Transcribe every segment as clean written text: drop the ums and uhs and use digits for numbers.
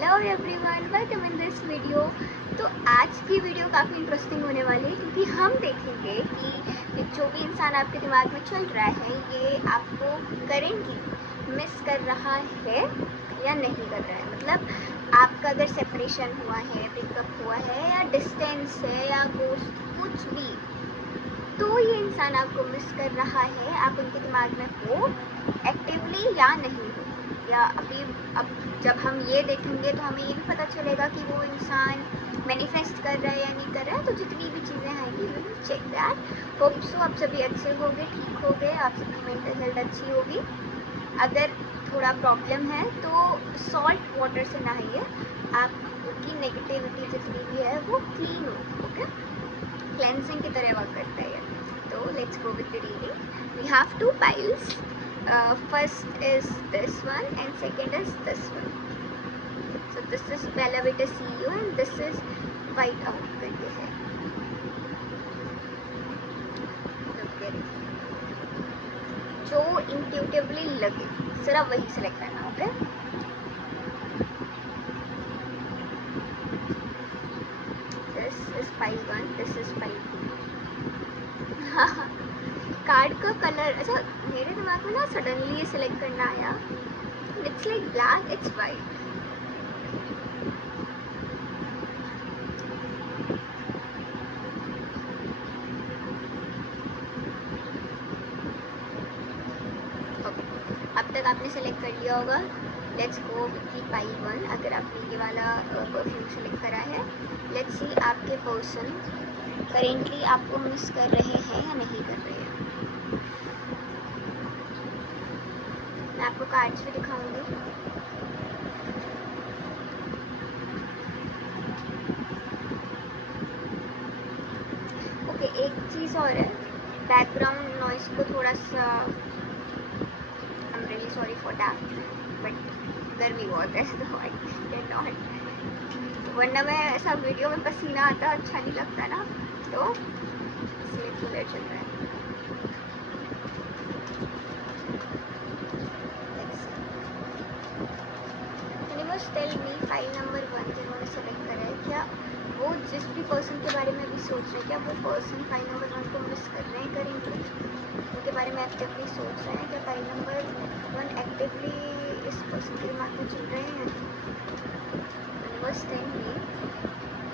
Hello everyone, welcome in this video. तो आज की वीडियो काफ़ी इंटरेस्टिंग होने वाली है क्योंकि हम देखेंगे कि जो भी इंसान आपके दिमाग में चल रहा है ये आपको करेंटली मिस कर रहा है या नहीं कर रहा है। मतलब आपका अगर सेपरेशन हुआ है, ब्रेकअप हुआ है या डिस्टेंस है या गोस्ट कुछ भी, तो ये इंसान आपको मिस कर रहा है, आप उनके दिमाग में हो एक्टिवली या नहीं हो। या अभी अब जब हम ये देखेंगे तो हमें ये भी पता चलेगा कि वो इंसान मैनिफेस्ट कर रहा है या नहीं कर रहा है। तो जितनी भी चीज़ें आएंगी we will check that. Hope so आप सभी अच्छे होंगे, ठीक होंगे, आप सबकी मेंटल हेल्थ अच्छी होगी। अगर थोड़ा प्रॉब्लम है तो सॉल्ट वाटर से नहाइए, आपकी नेगेटिविटी जितनी भी है वो क्लीन हो। ओके, क्लेंजिंग की तरह वर्क करता है। तो let's go with the reading. We have two piles. First is this one and second is this one. So this is Bella Vita CEO and this is White Out करके है। जो intuitively लगे सिर्फ वही select करना। Okay, this is file 1, this is file 2। Card का colour, अच्छा मेरे दिमाग में ना सडनली ये सिलेक्ट करना आया। It's like black, it's white. अब तक आपने सेलेक्ट कर लिया होगा। Let's go with the pile 1। अगर आपने ये वाला परफ्यूम सेलेक्ट करा है, लेट्स सी आपके पर्सन करेंटली आपको मिस कर रहे हैं या नहीं कर रहे हैं। मैं आपको कार्ड्स भी दिखाऊंगी। ओके, एक चीज़ और है, बैकग्राउंड नॉइस को थोड़ा सा, I am really sorry for that, but गर्मी बहुत है तो आई कैन नॉट, वरना मैं ऐसा वीडियो में पसीना आता अच्छा नहीं लगता ना, तो इसलिए कूलर चल रहा है। टेल मी, फाइल नंबर 1 जिन्होंने सेलेक्ट करा है, क्या वो जिस भी पर्सन के बारे में अभी सोच रहे हैं, क्या वो पर्सन फाइल नंबर 1 को मिस कर रहे हैं करेंटली, उनके बारे में एक्टिवली सोच रहे हैं? क्या फाइल नंबर 1 एक्टिवली इस पर्सन के दिमाग में चल रहे हैं? Universe tell me,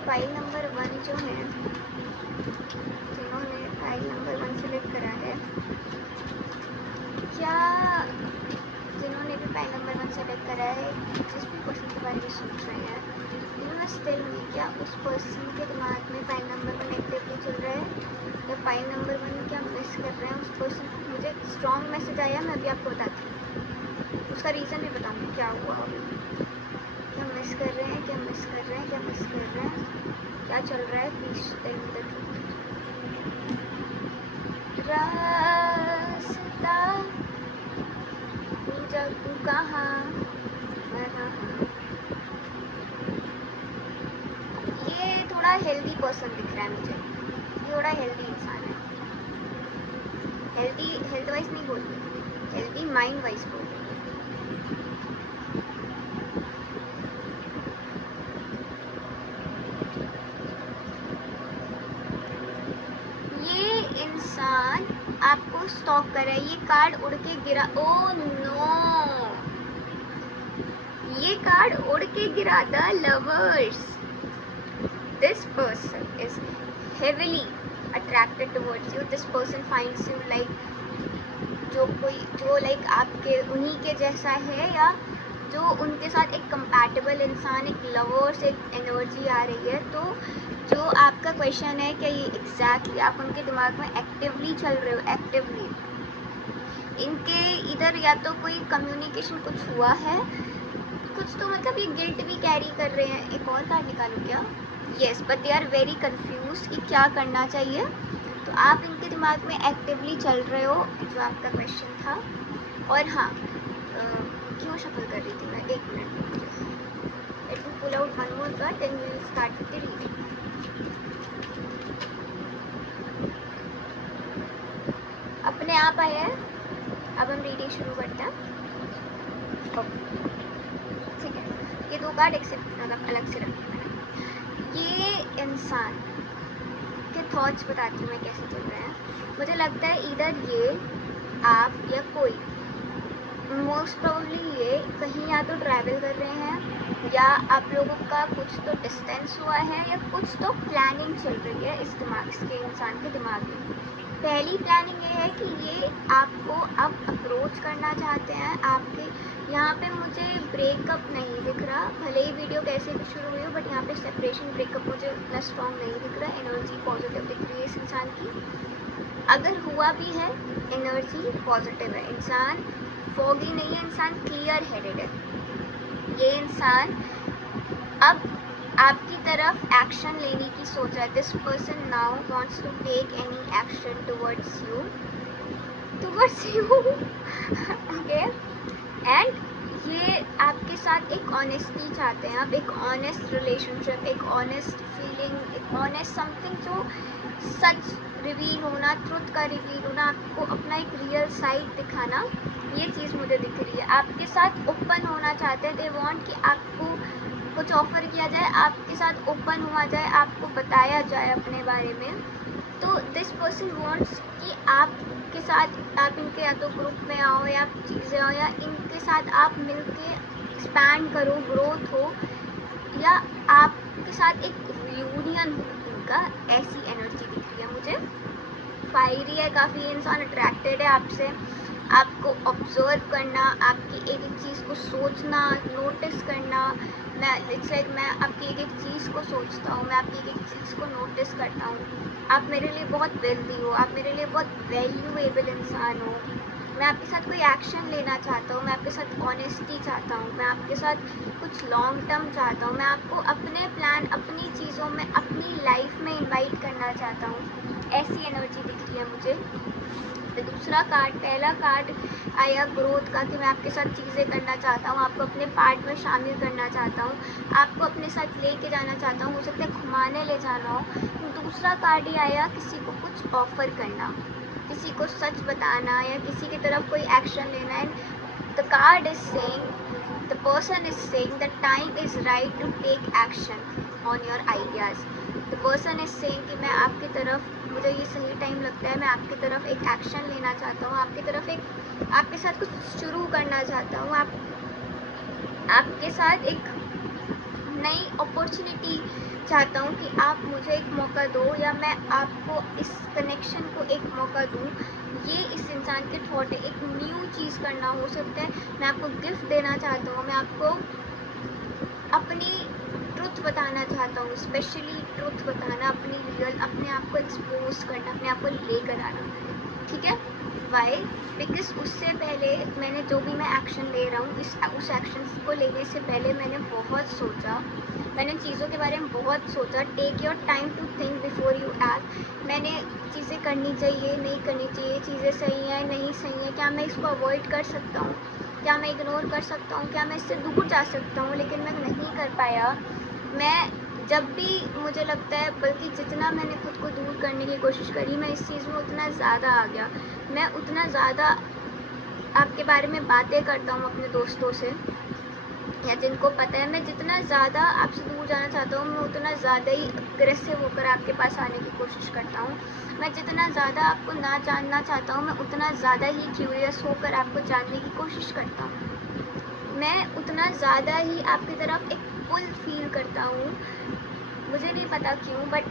file number 1 जो है, जिन्होंने फाइल नंबर 1 सेलेक्ट करा है, क्या जिन्होंने भी फाइल नंबर 1 सेलेक्ट करा है, जिस भी पर्सन के बारे में सोच रहे हैं, यूनिवर्स टेल मी, क्या उस पर्सन के दिमाग में फाइल नंबर 1 एक्टिवली चल रहा है या फाइल नंबर 1 क्या मिस कर रहे हैं उस पर्सन को? मुझे स्ट्रॉन्ग मैसेज आया, मैं अभी आपको बताती हूँ, उसका रीज़न भी बताऊँगी क्या हुआ अभी। क्या मिस कर रहे हैं, क्या मिस कर रहे हैं, क्या मिस कर रहे हैं, क्या चल रहा है? Please tell me the truth. रास्ता जब कहाँ ये थोड़ा हेल्दी पर्सन दिख रहा है मुझे, ये थोड़ा हेल्दी इंसान है। हेल्दी हेल्थ वाइज नहीं बोल रही, हेल्दी माइंड वाइज बोल रही। ये इंसान आपको स्टॉक कर रहा है। ये कार्ड उड़ के गिरा, ओ नो, ये कार्ड उड़ के गिरा। The lovers, this person is heavily attracted towards you. This person finds you like जो लाइक आपके उन्हीं के जैसा है, या जो उनके साथ एक कंपैटिबल इंसान, एक लवर्स, एक एनर्जी आ रही है। तो जो आपका क्वेश्चन है कि ये एग्जैक्टली आप उनके दिमाग में एक्टिवली चल रहे हो, एक्टिवली इनके इधर या तो कोई कम्युनिकेशन कुछ हुआ है, कुछ तो मतलब ये गिल्ट भी कैरी कर रहे हैं। एक और कार्ड निकालूं क्या? Yes, but they are very confuse कि क्या करना चाहिए। तो आप इनके दिमाग में एक्टिवली चल रहे हो, जो आपका क्वेश्चन था। और हाँ, क्यों शफल कर रही थी मैं, एक मिनट में मुझे, let me pull out one more card then we will start with the reading. अपने आप आया है। अब हम रीडिंग शुरू करते हैं। ठीक है, ये दो कार्ड एक्सेप्ट मतलब अलग से रखी मैंने। ये इंसान के थॉट्स बताती हूँ मैं कैसे चल रहे हैं। मुझे लगता है इधर ये आप या कोई, मोस्ट प्रोबेबली ये कहीं या तो ट्रैवल कर रहे हैं या आप लोगों का कुछ तो डिस्टेंस हुआ है या कुछ तो प्लानिंग चल रही है इस इसके इंसान के दिमाग में। पहली प्लानिंग ये है कि ये आपको अब अप्रोच करना चाहते हैं। आपके यहाँ पे मुझे ब्रेकअप नहीं दिख रहा, भले ही वीडियो कैसे भी शुरू हुई हो, बट यहाँ पे सेपरेशन ब्रेकअप मुझे उतना स्ट्रॉन्ग नहीं दिख रहा। एनर्जी पॉजिटिव दिख रही है इस इंसान की। अगर हुआ भी है, एनर्जी पॉजिटिव है। इंसान फॉगी नहीं है, इंसान क्लियर हेडेड है। ये इंसान अब आपकी तरफ एक्शन लेने की सोच रहा है। This person now wants to take any action towards you okay. And ये आपके साथ एक ऑनेस्टी चाहते हैं। आप एक ऑनेस्ट रिलेशनशिप, एक ऑनेस्ट फीलिंग, एक ऑनेस्ट समथिंग जो सच रिवील होना, ट्रुथ का रिवील होना, आपको अपना एक रियल साइड दिखाना, ये चीज़ मुझे दिख रही है। आपके साथ ओपन होना चाहते हैं। दे वांट कि आपको कुछ ऑफ़र किया जाए, आपके साथ ओपन हुआ जाए, आपको बताया जाए अपने बारे में। तो दिस पर्सन वांट्स कि आपके साथ, आप इनके या तो ग्रुप में आओ या चीज़ें हो, या इनके साथ आप मिलके एक्सपैंड करो, ग्रोथ हो, या आपके साथ एक रियूनियन हो इनका। ऐसी एनर्जी दिख रही है मुझे। फायरी है काफ़ी, इंसान अट्रैक्टेड है आपसे। आपको ऑब्जर्व करना, आपकी एक एक चीज़ को सोचना, नोटिस करना। इट्स लाइक मैं आपकी एक एक चीज़ को सोचता हूँ, मैं आपकी एक एक चीज़ को नोटिस करता हूँ। आप मेरे लिए बहुत वेल्दी हो, आप मेरे लिए बहुत वैल्यूएबल इंसान हो। मैं आपके साथ कोई एक्शन लेना चाहता हूँ, मैं आपके साथ ऑनेस्टी चाहता हूँ, मैं आपके साथ कुछ लॉन्ग टर्म चाहता हूँ, मैं आपको अपने प्लान, अपनी चीज़ों में, अपनी लाइफ में इनवाइट करना चाहता हूँ। ऐसी एनर्जी दिख रही है मुझे। तो दूसरा कार्ड, पहला कार्ड आया ग्रोथ का, कि मैं आपके साथ चीज़ें करना चाहता हूँ, आपको अपने पार्ट में शामिल करना चाहता हूँ, आपको अपने साथ लेके जाना चाहता हूँ, हो सकता है घुमाने ले जा रहा हूँ। दूसरा कार्ड ही आया किसी को कुछ ऑफ़र करना, किसी को सच बताना, या किसी की तरफ कोई एक्शन लेना है। The card is saying, the person is saying the time is right to take action on your ideas. The person is saying कि मैं आपकी तरफ, मुझे ये सही टाइम लगता है, मैं आपकी तरफ एक एक्शन लेना चाहता हूँ, आपकी तरफ एक, आपके साथ कुछ शुरू करना चाहता हूँ, आपके साथ एक नई अपॉर्चुनिटी चाहता हूँ कि आप मुझे एक मौका दो, या मैं आपको इस कनेक्शन को एक मौका दूँ। ये इस इंसान के थॉट है। एक न्यू चीज़ करना, हो सकता है मैं आपको गिफ्ट देना चाहता हूँ, मैं आपको अपनी ट्रुथ बताना चाहता हूँ, स्पेशली ट्रुथ बताना, अपनी रियल, अपने आप को एक्सपोज करना, अपने आप को लेकर आना। ठीक है, वाई? बिकॉज उससे पहले मैंने जो भी मैं एक्शन ले रहा हूँ, उस एक्शन को लेने से पहले मैंने बहुत सोचा, मैंने चीज़ों के बारे में बहुत सोचा। Take your time to think before you act. मैंने चीज़ें करनी चाहिए, नहीं करनी चाहिए, चीज़ें सही हैं, नहीं सही हैं, क्या मैं इसको अवॉइड कर सकता हूँ, क्या मैं इग्नोर कर सकता हूँ, क्या मैं इससे दूर जा सकता हूँ, लेकिन मैं नहीं कर पाया। मैं जब भी मुझे लगता है, बल्कि जितना मैंने खुद को दूर करने की कोशिश करी, मैं इस चीज़ में उतना ज़्यादा आ गया, मैं उतना ज़्यादा आपके बारे में बातें करता हूँ अपने दोस्तों से, या जिनको पता है। मैं जितना ज़्यादा आपसे दूर जाना चाहता हूँ, मैं उतना ज़्यादा ही अग्रेसिव होकर आपके पास आने की कोशिश करता हूँ। मैं जितना ज़्यादा आपको ना जानना चाहता हूँ, मैं उतना ज़्यादा ही क्यूरियस होकर आपको जानने की कोशिश करता हूँ। मैं उतना ज़्यादा ही आपकी तरफ एक पुल फील करता हूँ। मुझे नहीं पता क्यों, बट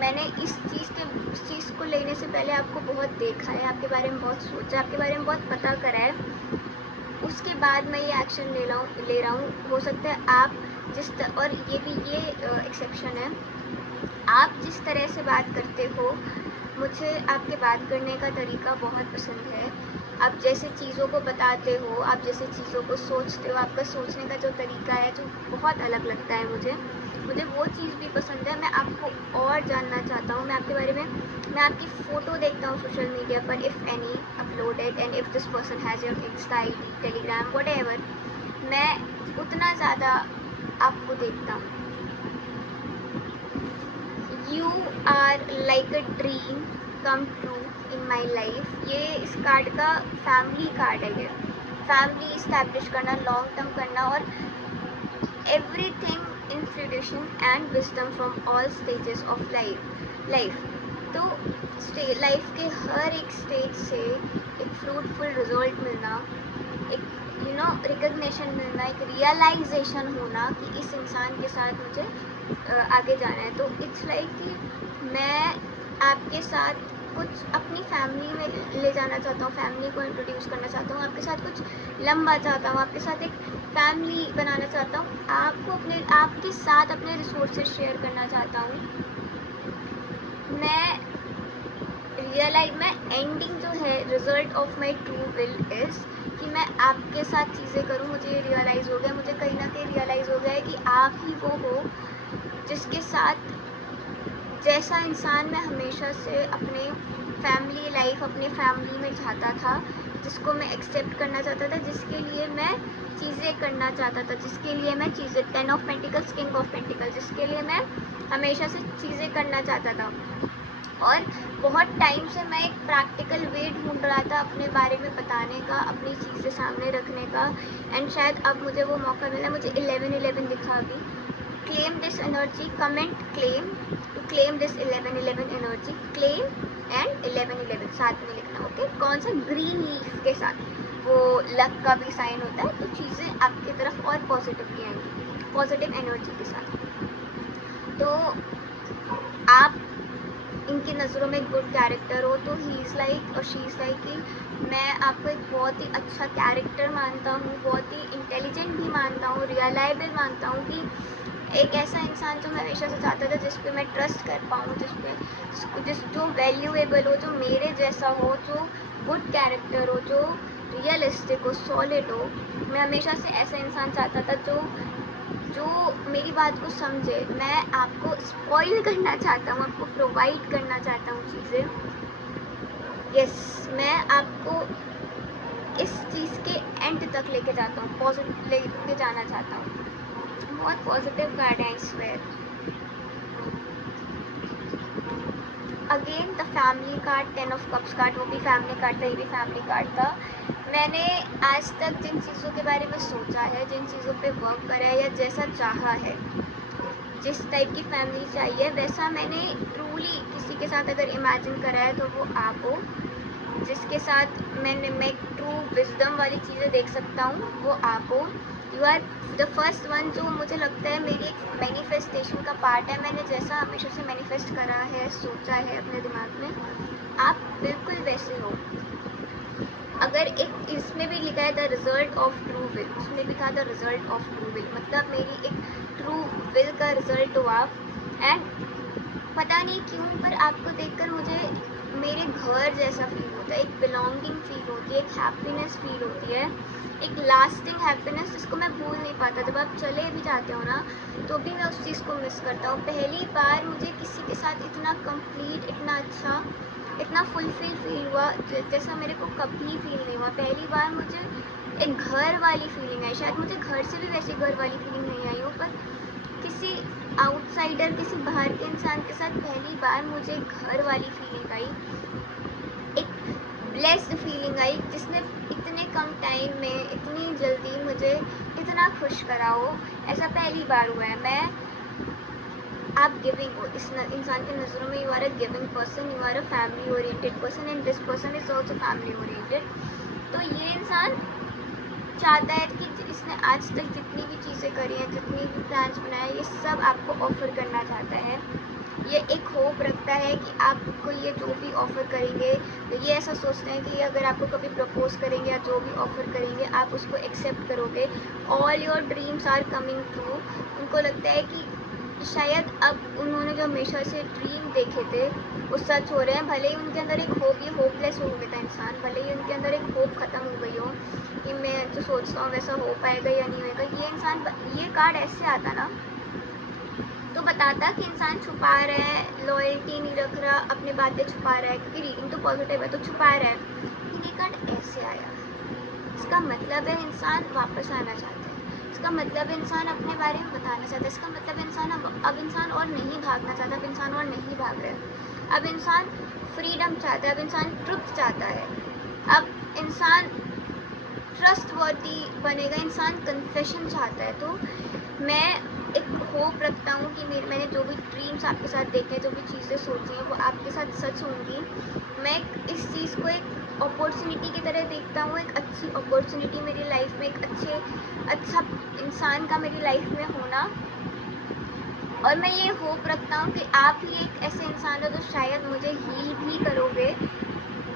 मैंने इस चीज़ को लेने से पहले आपको बहुत देखा है, आपके बारे में बहुत सोचा, आपके बारे में बहुत पता करा है, उसके बाद मैं ये एक्शन ले रहा हूँ। हो सकता है आप और ये एक्सेप्शन है, आप जिस तरह से बात करते हो, मुझे आपके बात करने का तरीका बहुत पसंद है। आप जैसे चीज़ों को बताते हो, आप जैसे चीज़ों को सोचते हो, आपका सोचने का जो तरीका है, जो बहुत अलग लगता है मुझे वो चीज़ भी पसंद है। मैं आपको और जानना चाहता हूँ, मैं आपके बारे में, मैं आपकी फ़ोटो देखता हूँ सोशल मीडिया पर, if any uploaded, and if this person has your insta ID, Telegram, whatever, मैं उतना ज़्यादा आपको देखता हूँ। You are like a dream come true in my life. ये इस कार्ड का फैमिली कार्ड है। ये फैमिली इस्टेब्लिश करना, लॉन्ग टर्म करना, और everything institution and wisdom from all stages of life. तो लाइफ के हर एक स्टेज से एक फ्रूटफुल रिजल्ट मिलना, एक रिकग्निशन मिलना, एक रियलाइजेशन होना कि इस इंसान के साथ मुझे आगे जाना है। तो इट्स लाइक कि मैं आपके साथ कुछ अपनी फैमिली में ले जाना चाहता हूँ, फैमिली को इंट्रोड्यूस करना चाहता हूँ, आपके साथ कुछ लंबा चाहता हूँ, आपके साथ एक फैमिली बनाना चाहता हूँ, आपके साथ अपने रिसोर्सेज शेयर करना चाहता हूँ। मैं एंडिंग जो है result of my true will is कि मैं आपके साथ चीज़ें करूँ। मुझे ये रियलाइज़ हो गया, मुझे कहीं ना कहीं रियलाइज़ हो गया है कि आप ही वो हो जिसके साथ, जैसा इंसान मैं हमेशा से अपने फैमिली लाइफ, अपने फैमिली में चाहता था, जिसको मैं एक्सेप्ट करना चाहता था, जिसके लिए मैं चीज़ें करना चाहता था, जिसके लिए मैं चीज़ें 10 of pentacles, king of pentacles, जिसके लिए मैं हमेशा से चीज़ें करना चाहता था। और बहुत टाइम से मैं एक प्रैक्टिकल वे ढूंढ रहा था अपने बारे में बताने का, अपनी चीज़ें सामने रखने का, एंड शायद अब मुझे वो मौका मिला। मुझे 11-11 दिखा अभी। Claim this energy, comment claim, to claim this 11-11 energy, claim and 11-11 साथ में लिखना, ओके। कौन सा? ग्रीन लीफ के साथ, वो लक का भी साइन होता है। तो चीज़ें आपकी तरफ और पॉजिटिवली आएंगी, पॉजिटिव एनर्जी के साथ। तो आप इनकी नज़रों में गुड कैरेक्टर हो, तो ही इज़ लाइक और शी इज़ लाइक कि मैं आपको एक बहुत ही अच्छा कैरेक्टर मानता हूँ, बहुत ही इंटेलिजेंट भी मानता हूँ, रियलाइबल मानता हूँ, कि एक ऐसा इंसान जो मैं हमेशा से चाहता था, जिस पे मैं ट्रस्ट कर पाऊँ, जो वैल्यूएबल हो, जो मेरे जैसा हो, जो गुड कैरेक्टर हो, जो रियलिस्टिक हो, सॉलिड हो। मैं हमेशा से ऐसा इंसान चाहता था जो मेरी बात को समझे। मैं आपको स्पॉइल करना चाहता हूँ, आपको प्रोवाइड करना चाहता हूँ चीज़ें। यस, मैं आपको इस चीज़ के एंड तक लेके जाता हूँ, पॉजिटिव लेके जाना चाहता हूँ। बहुत पॉजिटिव कार्ड है, I swear. Again the family card, 10 of cups card, वो भी फैमिली कार्ड था, ये भी फैमिली कार्ड था। मैंने आज तक जिन चीज़ों के बारे में सोचा है, जिन चीज़ों पे वर्क करा है, या जैसा चाहा है, जिस टाइप की फैमिली चाहिए, वैसा मैंने ट्रूली किसी के साथ अगर इमेजिन करा है तो वो आप हो। जिसके साथ मैं ट्रू विजडम वाली चीज़ें देख सकता हूँ, वो आप हो। You are the first one, जो मुझे लगता है मेरी एक मैनिफेस्टेशन का पार्ट है। मैंने जैसा हमेशा से मैनिफेस्ट करा है, सोचा है अपने दिमाग में, आप बिल्कुल वैसे हो। अगर एक इसमें भी लिखा है the result of true will, उसमें भी था the result of true will, मतलब मेरी एक ट्रू विल का रिजल्ट हो आप। एंड पता नहीं क्यों, पर आपको देखकर मुझे मेरे घर जैसा फील होता है, एक बिलोंगिंग फील होती है, एक हैप्पीनेस फील होती है, एक लास्टिंग हैप्पीनेस जिसको मैं भूल नहीं पाता। जब आप चले भी जाते हो ना, तो भी मैं उस चीज़ को मिस करता हूँ। पहली बार मुझे किसी के साथ इतना कंप्लीट, इतना अच्छा, इतना फुलफिल फील हुआ जैसा मेरे को कभी फील नहीं हुआ। पहली बार मुझे एक घर वाली फीलिंग आई। शायद मुझे घर से भी वैसी घर वाली फीलिंग नहीं आई हो, पर किसी आउटसाइडर, किसी बाहर के इंसान के साथ पहली बार मुझे घर वाली फीलिंग आई, एक ब्लेस्ड फीलिंग आई, जिसने इतने कम टाइम में, इतनी जल्दी मुझे इतना खुश करा हो। ऐसा पहली बार हुआ है। मैं आप गिविंग हो, इस इंसान की नज़रों में। You are a giving person, you are a family oriented person, and this person is also family oriented. तो ये इंसान चाहता है कि इसने आज तक जितनी भी चीज़ें करी हैं, जितनी भी प्लान्स बनाए, ये सब आपको ऑफ़र करना चाहता है। ये एक होप रखता है कि आपको ये जो भी ऑफ़र करेंगे, तो ये ऐसा सोचते हैं कि अगर आपको कभी प्रपोज करेंगे या जो भी ऑफ़र करेंगे, आप उसको एक्सेप्ट करोगे। All your dreams are coming true. उनको लगता है कि शायद अब उन्होंने जो हमेशा से ड्रीम देखे थे वो सच हो रहे हैं। भले ही उनके अंदर एक होप, ये होपलेस हो गया था इंसान, भले ही उनके अंदर एक होप ख़त्म हो गई हो कि मैं जो सोचता हूँ वैसा हो पाएगा या नहीं होएगा। ये इंसान, ये कार्ड ऐसे आता ना, तो बताता कि इंसान छुपा रहा है, लॉयल्टी नहीं रख रहा, अपनी बातें छुपा रहा है, क्योंकि रीडिंग तो पॉजिटिव है, तो छुपा रहा है। लेकिन ये कार्ड ऐसे आया, इसका मतलब है इंसान वापस आना चाहता है, इसका मतलब है इंसान अपने बारे में बताना चाहता है, इसका मतलब है इंसान अब इंसान और नहीं भागना चाहता, अब इंसान और नहीं भाग रहा है, अब इंसान फ्रीडम चाहता है, अब इंसान ट्रुथ चाहता है, अब इंसान ट्रस्ट वर्दी बनेगा, इंसान कन्फेशन चाहता है। तो मैं एक होप रखता हूँ कि मैंने जो भी ड्रीम्स आपके साथ देखे हैं, जो भी चीज़ें सोची हैं, वो आपके साथ सच होंगी। मैं इस चीज़ को एक अपॉर्चुनिटी की तरह देखता हूँ, एक अच्छी अपॉर्चुनिटी मेरी लाइफ में, एक अच्छा इंसान का मेरी लाइफ में होना। और मैं ये होप रखता हूँ कि आप ही एक ऐसे इंसान हो जो शायद मुझे हील भी करोगे,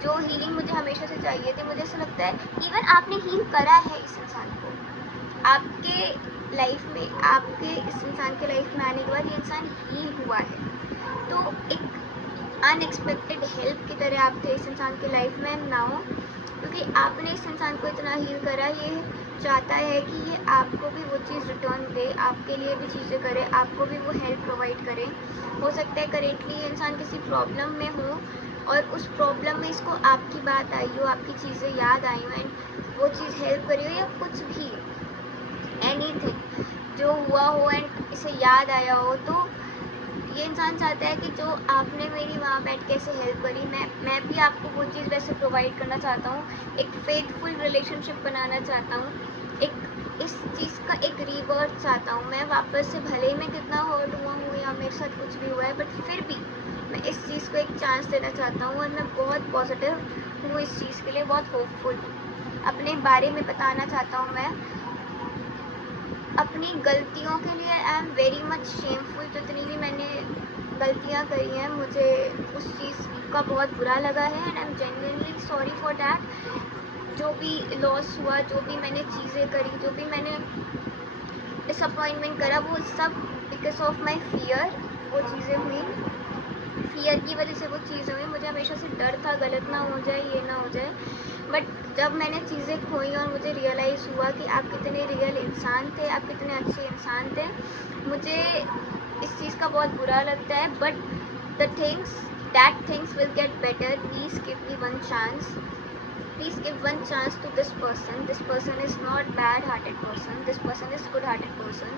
जो हीलिंग मुझे हमेशा से चाहिए थी। मुझे ऐसा लगता है इवन आपने हील करा है इस इंसान को, आपके लाइफ में, आपके इस इंसान के लाइफ में आने के बाद ये इंसान हील हुआ है। तो एक अनएक्सपेक्टेड हेल्प की तरह आप थे इस इंसान की लाइफ में नाउ, क्योंकि आपने इस इंसान को इतना हील करा। ये चाहता है कि ये आपको भी वो चीज़ रिटर्न दे, आपके लिए भी चीज़ें करे, आपको भी वो हेल्प प्रोवाइड करे। हो सकता है करेंटली ये इंसान किसी प्रॉब्लम में हो और उस प्रॉब्लम में इसको आपकी बात आई हो, आपकी चीज़ें याद आई हो एंड वो चीज़ हेल्प करी हो, या कुछ भी एनीथिंग जो हुआ हो एंड इसे याद आया हो। तो ये इंसान चाहता है कि जो आपने मेरी वहाँ बैठ के ऐसे हेल्प करी, मैं भी आपको वो चीज़ वैसे प्रोवाइड करना चाहता हूँ। एक फेथफुल रिलेशनशिप बनाना चाहता हूँ, एक इस चीज़ का एक रीबर्थ चाहता हूँ मैं वापस से। भले ही मैं कितना हर्ट हुआ हूँ या मेरे साथ कुछ भी हुआ है, बट फिर भी मैं इस चीज़ को एक चांस देना चाहता हूँ। और मैं बहुत पॉजिटिव हूँ इस चीज़ के लिए, बहुत होपफुल हूँ। अपने बारे में बताना चाहता हूँ मैं, अपनी गलतियों के लिए आई एम वेरी मच शेमफुल। जितनी भी मैंने गलतियाँ करी हैं, मुझे उस चीज़ का बहुत बुरा लगा है and I am genuinely sorry for that. जो भी लॉस हुआ, जो भी मैंने चीज़ें करी, जो भी मैंने डिसअपॉइंटमेंट करा, वो सब बिकॉज ऑफ माई फियर वो चीज़ें हुई। फियर की वजह से वो चीज़ें हुई। मुझे हमेशा से डर था गलत ना हो जाए, ये ना हो जाए। बट जब मैंने चीज़ें खोई और मुझे रियलाइज़ हुआ कि आप कितने रियल इंसान थे, आप कितने अच्छे इंसान थे, मुझे इस चीज़ का बहुत बुरा लगता है। But that things will get better. Please give me one chance. Please give one chance to this person. This person is not bad-hearted person. This person is good-hearted person.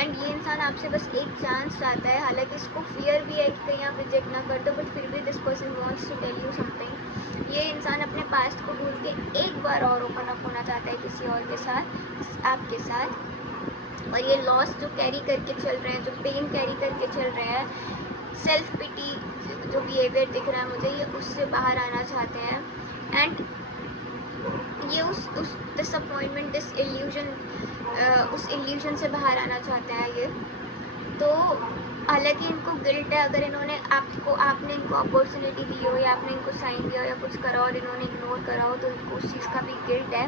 And ये इंसान आपसे बस एक चांस चाहता है। हालांकि इसको fear भी है कि कहीं आप रिजेक्ट ना कर दो, बट फिर भी this person wants to tell you something. ये इंसान अपने पास्ट को भूल के एक बार और ओपन अप होना चाहता है किसी और के साथ, आपके साथ। और ये लॉस जो कैरी करके चल रहे हैं, जो पेन कैरी करके चल रहे हैं, सेल्फ पिटी जो बिहेवियर दिख रहा है मुझे, ये उससे बाहर आना चाहते हैं। एंड ये उस डिसअपॉइंटमेंट, उस इल्यूजन से बाहर आना चाहते हैं ये। तो हालांकि इनको गिल्ट है, अगर आपने इनको अपॉर्चुनिटी दी हो या आपने इनको साइन दिया हो या कुछ करा और इन्होंने इग्नोर करा हो, तो इनको उस चीज़ का भी गिल्ट है।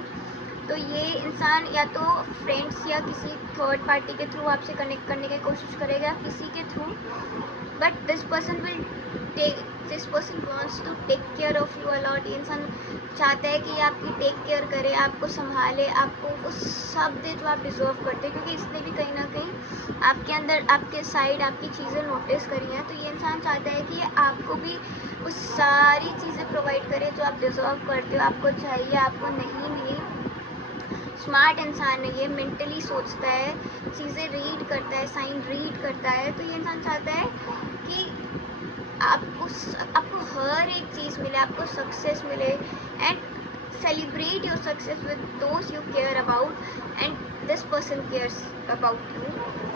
तो ये इंसान या तो फ्रेंड्स या किसी थर्ड पार्टी के थ्रू आपसे कनेक्ट करने की कोशिश करेगा, किसी के through, but this person wants to take care of you a lot. ये इंसान चाहता है कि आपकी टेक केयर करे, आपको संभाले, आपको वो सब दे जो आप डिज़र्व करते हैं, क्योंकि इसने भी कहीं ना कहीं आपके अंदर, आपके साइड, आपकी चीज़ें नोटिस करी हैं। तो ये इंसान चाहता है कि आपको भी वो सारी चीज़ें प्रोवाइड करे जो आप डिज़र्व करते हो, आपको चाहिए, आपको नहीं मिली। स्मार्ट इंसान है ये, मेंटली सोचता है, चीज़ें रीड करता है, साइन रीड करता है। तो ये इंसान चाहता है कि आपको हर एक चीज़ मिले, आपको सक्सेस मिले and celebrate your success with those you care about and this person cares about you.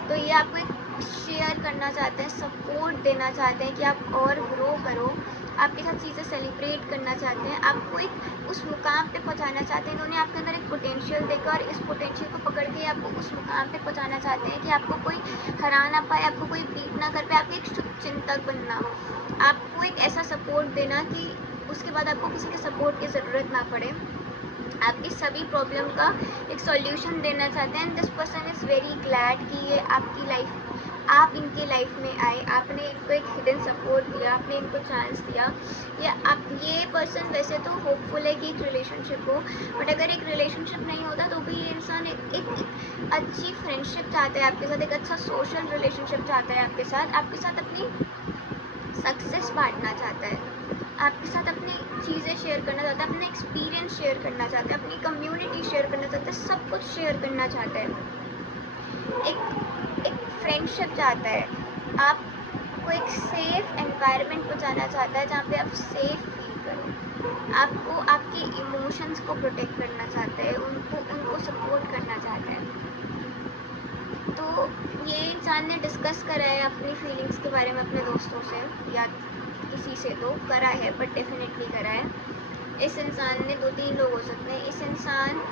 तो ये आपको एक शेयर करना चाहते हैं, सपोर्ट देना चाहते हैं कि आप और ग्रो करो, आपके साथ चीज़ें सेलिब्रेट करना चाहते हैं, आपको एक उस मुकाम पे पहुंचाना चाहते हैं। इन्होंने आपके अंदर एक पोटेंशियल देखा और इस पोटेंशियल को पकड़ के आपको उस मुकाम पे पहुंचाना चाहते हैं कि आपको कोई हरा ना पाए, आपको कोई बीट ना कर पाए, आपको एक शुभ चिंतक बनना, आपको एक ऐसा सपोर्ट देना कि उसके बाद आपको किसी के सपोर्ट की ज़रूरत ना पड़े, आपकी सभी प्रॉब्लम का एक सॉल्यूशन देना चाहते हैं। This person is very glad कि ये आपकी लाइफ, आप इनके लाइफ में आए, आपने इनको एक हिडन सपोर्ट दिया, आपने इनको चांस दिया। ये पर्सन वैसे तो होपफुल है कि एक रिलेशनशिप हो, बट अगर एक रिलेशनशिप नहीं होता तो भी ये इंसान एक अच्छी फ्रेंडशिप चाहता है आपके साथ, एक अच्छा सोशल रिलेशनशिप चाहता है आपके साथ अपनी सक्सेस बांटना चाहता है, आपके साथ अपनी चीज़ें शेयर करना चाहता है, अपना एक्सपीरियंस शेयर करना चाहता है, अपनी कम्युनिटी शेयर करना चाहता है, सब कुछ शेयर करना चाहता है, एक फ्रेंडशिप चाहता है, आपको एक सेफ एनवायरनमेंट पहुंचाना चाहता है जहाँ पे आप सेफ फील करो, आपको आपके इमोशंस को प्रोटेक्ट करना चाहता है, उनको सपोर्ट करना चाहता है। तो ये इंसान ने डिस्कस करा है अपनी फीलिंग्स के बारे में अपने दोस्तों से या किसी से, तो करा है, बट डेफिनेटली करा है। इस इंसान ने 2-3 लोग हो सकते हैं, इस इंसान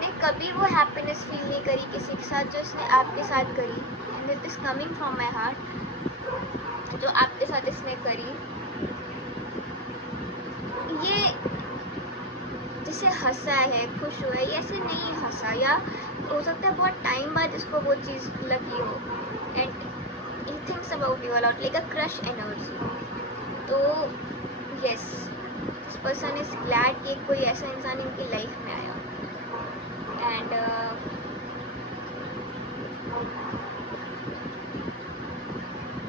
ने कभी वो हैप्पीनेस फील नहीं करी किसी के साथ जो इसने आपके साथ करी, and it is coming from my heart. जो आपके साथ इसने करी, ये जिसे हंसा है, खुश हुआ है, ये ऐसे नहीं हंसा, या हो सकता है बहुत टाइम बाद इसको वो चीज़ लगी हो, and he thinks about you a lot like a crush energy. तो yes, this person is glad कि कोई ऐसा इंसान इनकी लाइफ में आया। एंड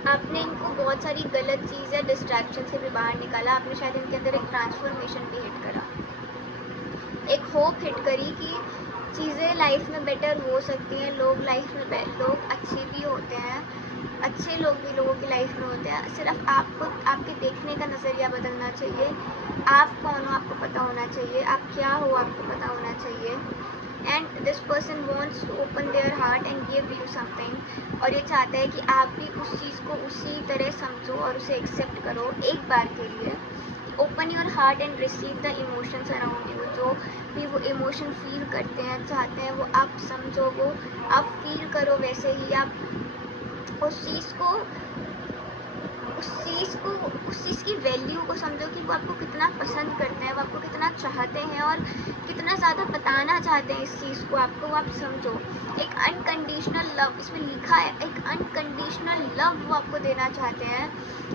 आपने इनको बहुत सारी गलत चीज़ या डिस्ट्रैक्शन से भी बाहर निकाला, आपने शायद इनके अंदर एक ट्रांसफॉर्मेशन भी हिट करा, एक होप हिट करी कि चीज़ें लाइफ में बेटर हो सकती हैं, लोग लाइफ में लोग अच्छे भी होते हैं, अच्छे लोग भी लोगों की लाइफ में होते हैं, सिर्फ आपको आपके देखने का नज़रिया बदलना चाहिए। आप कौन हो आपको पता होना चाहिए, आप क्या हो आपको पता होना चाहिए। And this person wants to open their heart and give you something, और ये चाहता है कि आप भी उस चीज़ को उसी तरह समझो और उसे एक्सेप्ट करो एक बार के लिए। Open your heart and receive the emotions around you. जो भी वो इमोशन फील करते हैं, चाहते हैं, वो आप समझो, वो आप फील करो, वैसे ही आप उस चीज़ को उस चीज़ की वैल्यू को समझो कि वो आपको कितना पसंद करते हैं, वो आपको कितना चाहते हैं और कितना ज़्यादा बताना चाहते हैं इस चीज़ को आपको, वो आप समझो। एक अनकंडीशनल लव इसमें लिखा है, एक अनकंडीशनल लव वो आपको देना चाहते हैं,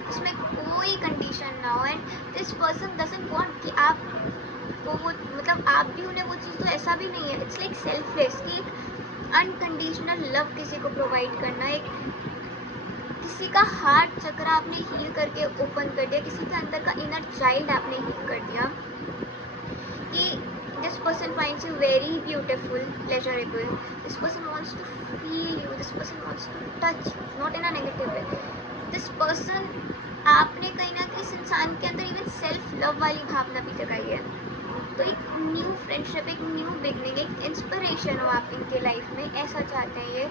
इसमें कोई कंडीशन ना हो। And this person doesn't want कि आप को वो, मतलब आप भी उन्हें वो चीज़, तो ऐसा भी नहीं है, इट्स लाइक सेल्फलेस कि एक अनकंडीशनल लव किसी को प्रोवाइड करना, एक किसी का हार्ट चक्र आपने हील करके ओपन कर दिया, किसी के अंदर का इनर चाइल्ड आपने हील कर दिया कि this person finds you very beautiful, pleasurable, this person wants to feel you, this person wants to touch you, not in a negative way. This person, आपने कहीं ना कहीं इस इंसान के अंदर इवन सेल्फ लव वाली भावना भी जगाई है। तो एक न्यू फ्रेंडशिप, एक न्यू बिगनिंग, एक इंस्पिरेशन हो आप इनके लाइफ में, ऐसा चाहते हैं ये।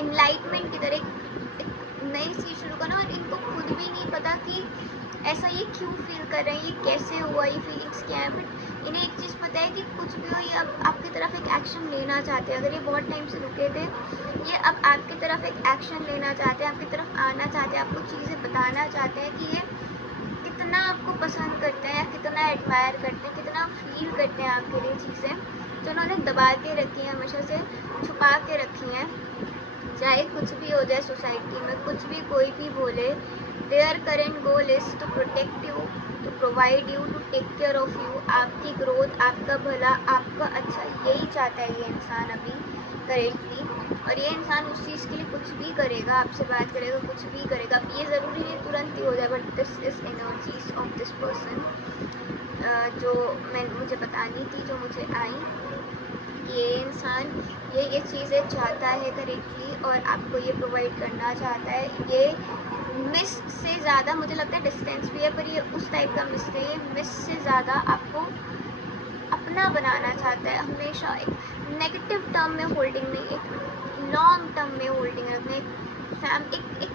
एनलाइटमेंट की तरह एक नई चीज़ शुरू करना, और इनको खुद भी नहीं पता कि ऐसा ये क्यों फील कर रहे हैं, ये कैसे हुआ, ये फीलिंग्स क्या है, बट इन्हें एक चीज़ पता है कि कुछ भी हो, ये अब आपकी तरफ एक एक्शन लेना चाहते हैं। अगर ये बहुत टाइम से रुके थे, ये अब आपकी तरफ एक एक्शन लेना चाहते हैं, आपकी तरफ आना चाहते हैं, आपको चीज़ें बताना चाहते हैं कि ये कितना आपको पसंद करते हैं, कितना एडमायर करते हैं, कितना फील करते हैं आपके लिए चीज़ें जो उन्होंने दबा के रखी हैं, हमेशा से छुपा के रखी हैं। चाहे कुछ भी हो जाए सोसाइटी में, कुछ भी कोई भी बोले, their current goal is to protect you, to provide you, to take care of you. आपकी ग्रोथ, आपका भला, आपका अच्छा, यही चाहता है ये इंसान अभी करेंटली। और ये इंसान उस चीज़ के लिए कुछ भी करेगा, आपसे बात करेगा, कुछ भी करेगा। अब ये ज़रूरी नहीं तुरंत ही हो जाए, but this is energies of this person जो मुझे बतानी थी, जो मुझे आई। ये इंसान ये चीज़ें चाहता है करेंटली, और आपको ये प्रोवाइड करना चाहता है। ये मिस से ज़्यादा, मुझे लगता है डिस्टेंस भी है, पर ये उस टाइप का मिस नहीं है, मिस से ज़्यादा आपको अपना बनाना चाहता है। हमेशा एक नेगेटिव टर्म में होल्डिंग नहीं, एक लॉन्ग टर्म में होल्डिंग रखना, एक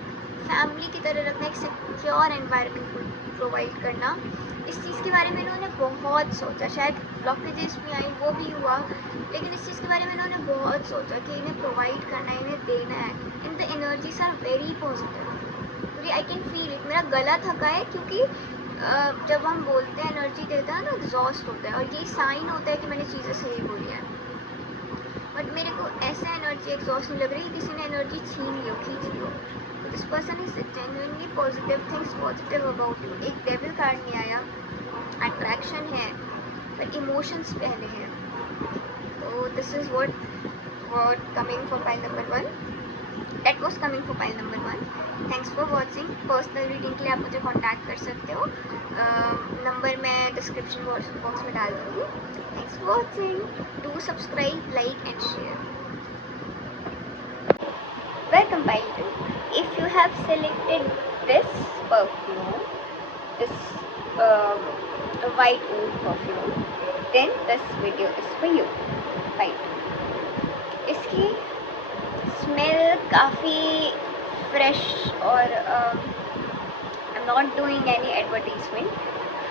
फैमिली की तरह रखना, एक सिक्योर एनवायरनमेंट प्रोवाइड करना। इस चीज़ के बारे में इन्होंने बहुत सोचा, शायद ब्लॉकेजेस भी आई, वो भी हुआ, लेकिन इस चीज़ के बारे में इन्होंने बहुत सोचा कि इन्हें प्रोवाइड करना है, इन्हें देना है। And the energies are very positive, क्योंकि आई कैन फील इट। मेरा गला थका है क्योंकि जब हम बोलते हैं, एनर्जी देता है ना, एग्जॉस्ट होता है, और यही साइन होता है कि मैंने चीज़ें सही बोली हैं। बट मेरे को ऐसा एनर्जी एग्जॉस्ट नहीं लग रही, किसी ने एनर्जी छीन ली हो, खींच ली हो। तो this person is genuinely positive, things positive about you. एक डेविल कार्ड नहीं आया, अट्रैक्शन है, पर इमोशंस पहले हैं। तो this is what coming for pile number 1, that was coming for pile number 1. Thanks for watching. Personal reading के लिए आप मुझे कांटेक्ट कर सकते हो, नंबर मैं डिस्क्रिप्शन बॉक्स में डाल दूँगी। Thanks for watching, do subscribe, like and share. Welcome pile 2. If you have selected this perfume, this white oud perfume, then this video is for you. Pile 2. इसकी smell काफ़ी fresh और आई am not doing any advertisement.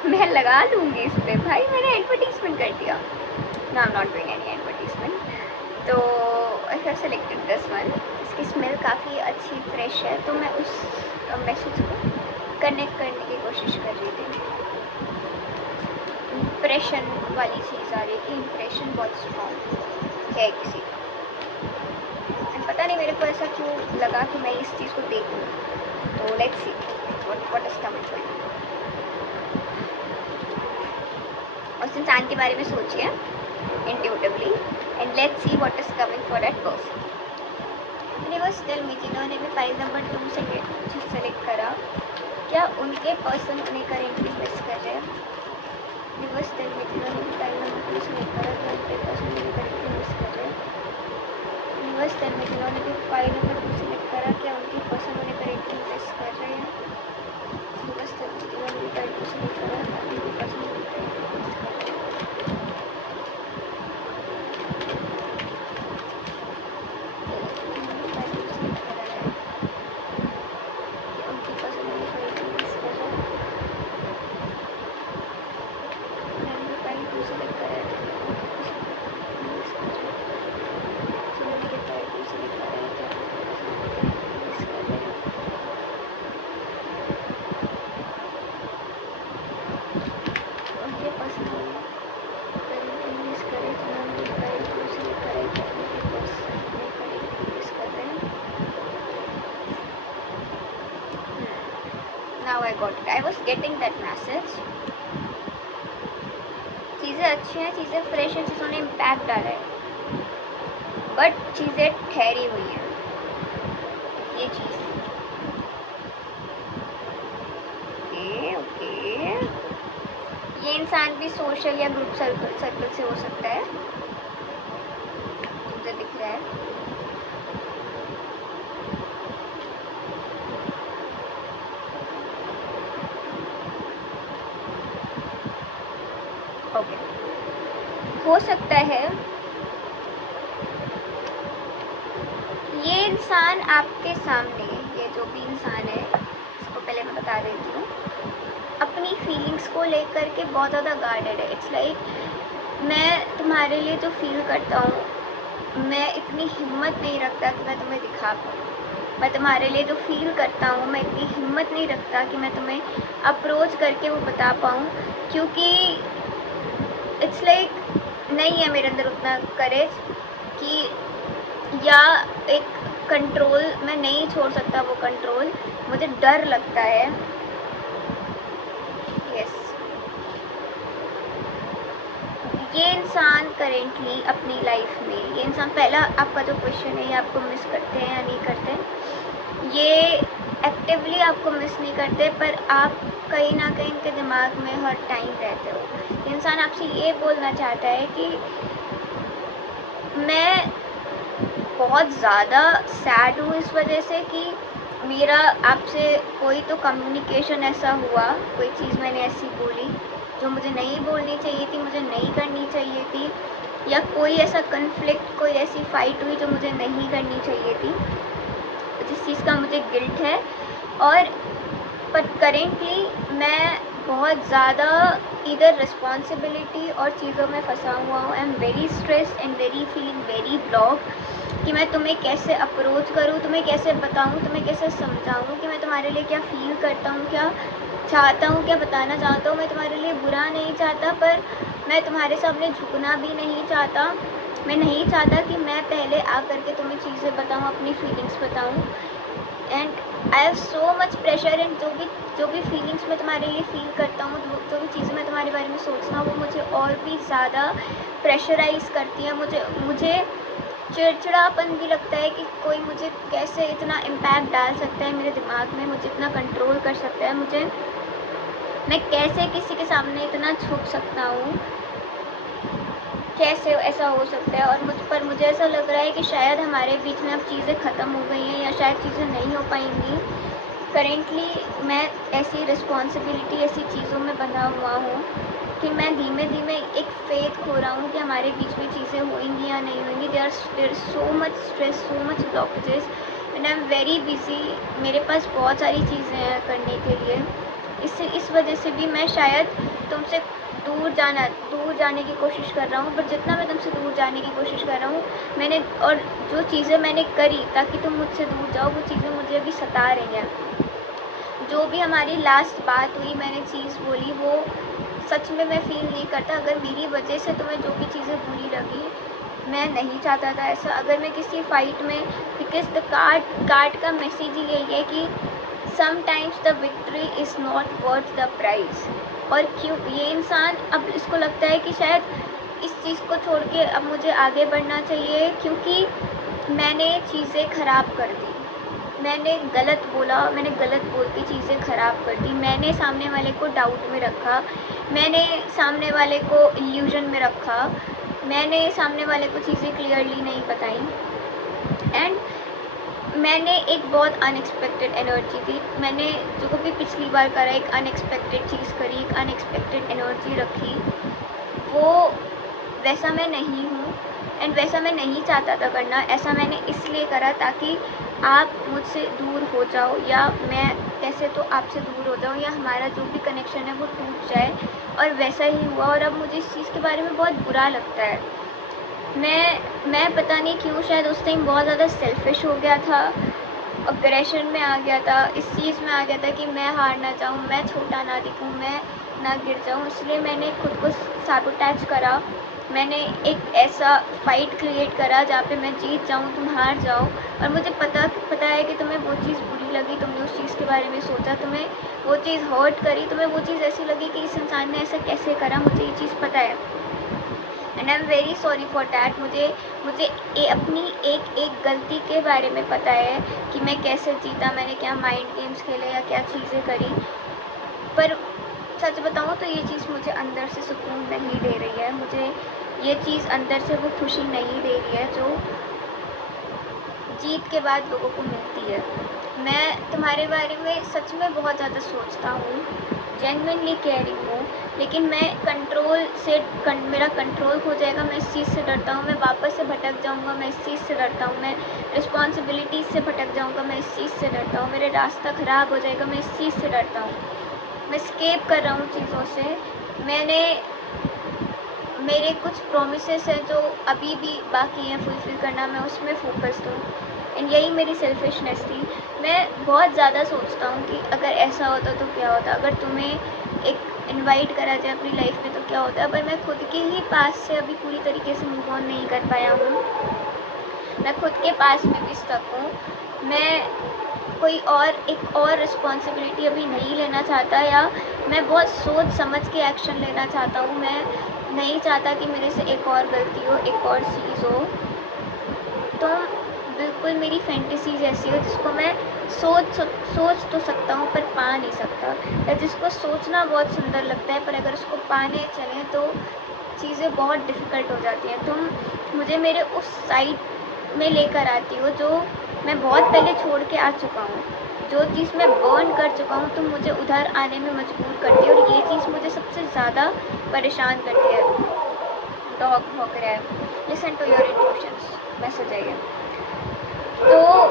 मैं लगा लूँगी इस पर, भाई मैंने एडवर्टीजमेंट कर दिया। No I am not doing any advertisement. तो I have selected this one. इसकी स्मेल काफ़ी अच्छी फ्रेश है, तो मैं उस मैसेज को कनेक्ट करने की कोशिश कर रही थी। इम्प्रेशन वाली चीज़ आ रही थी, इम्प्रेशन बहुत स्ट्रॉन्ग है किसी का। पता नहीं मेरे को ऐसा क्यों लगा कि मैं इस चीज़ को देखूँ। तो let's see what is coming for you. उस इंसान के बारे में सोचिए intuitively and let's see what is coming for that person. Universe tell me, जिन्होंने भी फाइल नंबर 2 सेलेक्ट करा, क्या उनके पर्सन उन्हें करेंटली मिस कर रहे हैं? यूनिवर्स टेल मी, जिन्होंने भी फाइल नंबर 2 सेलेक्ट करा, क्या उनके पर्सन उन्हें करेंटली मिस कर रहे हैं? यूनिवर्स टेल मी, जिन्होंने भी फाइल नंबर 2 सेलेक्ट करा, क्या उनके पर्सन उन्हें करेंटली मिस कर रहे हैं? यूनिवर्स टेल मी, जिन्होंने भी फाइल 2 सेलेक्ट करा, क्या उनके पर्सन उन्हें करेंटली मिस कर रहे हैं? Now I got it. I was getting that message. चीज़ें अच्छी हैं, चीज़ें फ्रेश हैं, चीज़ों ने इम्पैक्ट डाला है, बट चीज़ें ठहरी हुई हैं। ये चीज़ ओके, ये इंसान भी सोशल या ग्रुप सर्कल से हो सकता है, मुझे दिख रहा है। ओके, हो सकता है ये इंसान आपके सामने, ये जो भी इंसान है, इसको पहले मैं बता देती हूँ, अपनी फीलिंग्स को लेकर के बहुत ज़्यादा गार्डेड है। इट्स लाइक मैं तुम्हारे लिए जो फील करता हूँ, मैं इतनी हिम्मत नहीं रखता कि मैं तुम्हें दिखा पाऊँ। मैं तुम्हारे लिए जो फील करता हूँ, मैं इतनी हिम्मत नहीं रखता कि मैं तुम्हें अप्रोच करके वो बता पाऊँ, क्योंकि इट्स लाइक नहीं है मेरे अंदर उतना करेज कि, या एक कंट्रोल, मैं नहीं छोड़ सकता वो कंट्रोल, मुझे डर लगता है। यस, ये इंसान करेंटली अपनी लाइफ में, ये इंसान, पहला आपका जो क्वेश्चन है, ये आपको मिस करते हैं या नहीं करते? ये एक्टिवली आपको मिस नहीं करते, पर आप कहीं ना कहीं इनके दिमाग में हर टाइम रहते हो। इंसान आपसे ये बोलना चाहता है कि मैं बहुत ज़्यादा सैड हूँ इस वजह से कि मेरा आपसे कोई तो कम्युनिकेशन ऐसा हुआ, कोई चीज़ मैंने ऐसी बोली जो मुझे नहीं बोलनी चाहिए थी, मुझे नहीं करनी चाहिए थी, या कोई ऐसा कन्फ्लिक्ट, कोई ऐसी फ़ाइट हुई जो मुझे नहीं करनी चाहिए थी, जिस चीज़ का मुझे गिल्ट है। और पर करेंटली मैं बहुत ज़्यादा इधर रिस्पॉन्सिबिलिटी और चीज़ों में फंसा हुआ हूँ। आई am very stressed and very feeling very block कि मैं तुम्हें कैसे अप्रोच करूँ, तुम्हें कैसे बताऊँ, तुम्हें कैसे समझाऊँ कि मैं तुम्हारे लिए क्या फ़ील करता हूँ, क्या चाहता हूँ, क्या बताना चाहता हूँ। मैं तुम्हारे लिए बुरा नहीं चाहता, पर मैं तुम्हारे सामने झुकना भी नहीं चाहता। मैं नहीं चाहता कि मैं पहले आकर के तुम्हें चीज़ें बताऊँ, अपनी फीलिंग्स बताऊँ। And I have so much pressure, and जो भी फीलिंग्स मैं तुम्हारे लिए फ़ील करता हूँ, जो भी चीज़ें मैं तुम्हारे बारे में सोचता हूँ, वो मुझे और भी ज़्यादा प्रेशराइज़ करती है। मुझे चिड़चिड़ापन भी लगता है कि कोई मुझे कैसे इतना इम्पैक्ट डाल सकता है मेरे दिमाग में, मुझे इतना कंट्रोल कर सकता है, मैं कैसे किसी के सामने इतना झुक सकता हूँ, कैसे ऐसा हो सकता है। और मुझे ऐसा लग रहा है कि शायद हमारे बीच में अब चीज़ें ख़त्म हो गई हैं, या शायद चीज़ें नहीं हो पाएंगी, करेंटली मैं ऐसी रिस्पॉन्सिबिलिटी, ऐसी चीज़ों में बंधा हुआ हूँ कि मैं धीमे धीमे एक फेथ खो रहा हूँ कि हमारे बीच में चीज़ें होंगी या नहीं होंगी। There so much stress, so much blockages and I am very busy. मेरे पास बहुत सारी चीज़ें हैं करने के लिए। इस वजह से भी मैं शायद तुमसे दूर जाने की कोशिश कर रहा हूँ, पर जितना मैं तुमसे दूर जाने की कोशिश कर रहा हूँ मैंने, और जो चीज़ें मैंने करी ताकि तुम मुझसे दूर जाओ, वो चीज़ें मुझे अभी सता रही हैं। जो भी हमारी लास्ट बात हुई, मैंने चीज़ बोली, वो सच में मैं फ़ील नहीं करता। अगर मेरी वजह से तुम्हें जो भी चीज़ें बुरी लगी, मैं नहीं चाहता था ऐसा। अगर मैं किसी फ़ाइट में, बिकॉज़ द कार्ड का मैसेज ही यही है कि sometimes the victory is not worth the prize. और क्यों ये इंसान, अब इसको लगता है कि शायद इस चीज़ को छोड़ के अब मुझे आगे बढ़ना चाहिए, क्योंकि मैंने चीज़ें ख़राब कर दी, मैंने गलत बोला, मैंने गलत बोल के चीज़ें ख़राब कर दी, मैंने सामने वाले को डाउट में रखा, मैंने सामने वाले को इल्यूजन में रखा, मैंने सामने वाले को चीज़ें क्लियरली नहीं बताई एंड मैंने एक बहुत अनएक्सपेक्टेड एनर्जी दी। मैंने जो भी पिछली बार करा, एक अनएक्सपेक्टेड चीज़ करी, एक अनएक्सपेक्टेड एनर्जी रखी। वो वैसा मैं नहीं हूँ एंड वैसा मैं नहीं चाहता था करना। ऐसा मैंने इसलिए करा ताकि आप मुझसे दूर हो जाओ, या मैं कैसे तो आपसे दूर हो जाऊँ, या हमारा जो भी कनेक्शन है वो टूट जाए। और वैसा ही हुआ, और अब मुझे इस चीज़ के बारे में बहुत बुरा लगता है। मैं पता नहीं क्यों, शायद उस टाइम बहुत ज़्यादा सेल्फिश हो गया था, अग्रेशन में आ गया था, इस चीज़ में आ गया था कि मैं हार ना जाऊँ, मैं छोटा ना दिखूँ, मैं ना गिर जाऊँ, इसलिए मैंने खुद को सैबोटेज करा। मैंने एक ऐसा फ़ाइट क्रिएट करा जहाँ पे मैं जीत जाऊँ, तुम हार जाओ। और मुझे पता है कि तुम्हें वो चीज़ बुरी लगी, तुमने उस चीज़ के बारे में सोचा, तुम्हें वो चीज़ हर्ट करी, तुम्हें वो चीज़ ऐसी लगी कि इस इंसान ने ऐसा कैसे करा, मुझे ये चीज़ पता है and I am very sorry for that. मुझे अपनी एक गलती के बारे में पता है कि मैं कैसे जीता, मैंने क्या माइंड गेम्स खेले या क्या चीज़ें करी। पर सच बताऊँ तो ये चीज़ मुझे अंदर से सुकून नहीं दे रही है, मुझे ये चीज़ अंदर से वो खुशी नहीं दे रही है जो जीत के बाद लोगों को मिलती है। मैं तुम्हारे बारे में सच में बहुत ज़्यादा सोचता हूँ, जेन्युइनली कह रही हूँ, लेकिन मैं मेरा कंट्रोल खो जाएगा, मैं इस चीज़ से डरता हूँ, मैं वापस से भटक जाऊँगा, मैं इस चीज़ से डरता हूँ, मैं रिस्पॉन्सिबिलिटीज़ से भटक जाऊँगा, मैं इस चीज़ से डरता हूँ, मेरा रास्ता ख़राब हो जाएगा, मैं इस चीज़ से डरता हूँ। मैं एस्केप कर रहा हूँ चीज़ों से। मेरे कुछ प्रोमिसेस हैं जो अभी भी बाकी हैं फुलफ़िल करना, मैं उसमें फ़ोकस्ड हूँ एंड यही मेरी सेल्फिशनेस थी। मैं बहुत ज़्यादा सोचता हूँ कि अगर ऐसा होता तो क्या होता, अगर तुम्हें एक इनवाइट करा जाए अपनी लाइफ में तो क्या होता, पर मैं खुद के ही पास से अभी पूरी तरीके से मूव ऑन नहीं कर पाया हूँ। मैं खुद के पास में भी स्टक हूँ। मैं कोई एक और रिस्पॉन्सिबिलिटी अभी नहीं लेना चाहता, या मैं बहुत सोच समझ के एक्शन लेना चाहता हूँ। मैं नहीं चाहता कि मेरे से एक और गलती हो, एक और चीज़ हो। तो बिल्कुल मेरी फैंटेसीज़ ऐसी हो जिसको मैं सोच तो सकता हूँ पर पा नहीं सकता, या जिसको सोचना बहुत सुंदर लगता है पर अगर उसको पाने चलें तो चीज़ें बहुत डिफ़िकल्ट हो जाती हैं। तुम मुझे मेरे उस साइड में लेकर आती हो जो मैं बहुत पहले छोड़ के आ चुका हूँ। जो चीज़ मैं बर्न कर चुका हूँ, तुम मुझे उधर आने में मजबूर करती हो, और ये चीज़ मुझे सबसे ज़्यादा परेशान करती है। डॉग भौंक रहा है, listen to your intuitions, message है ये। तो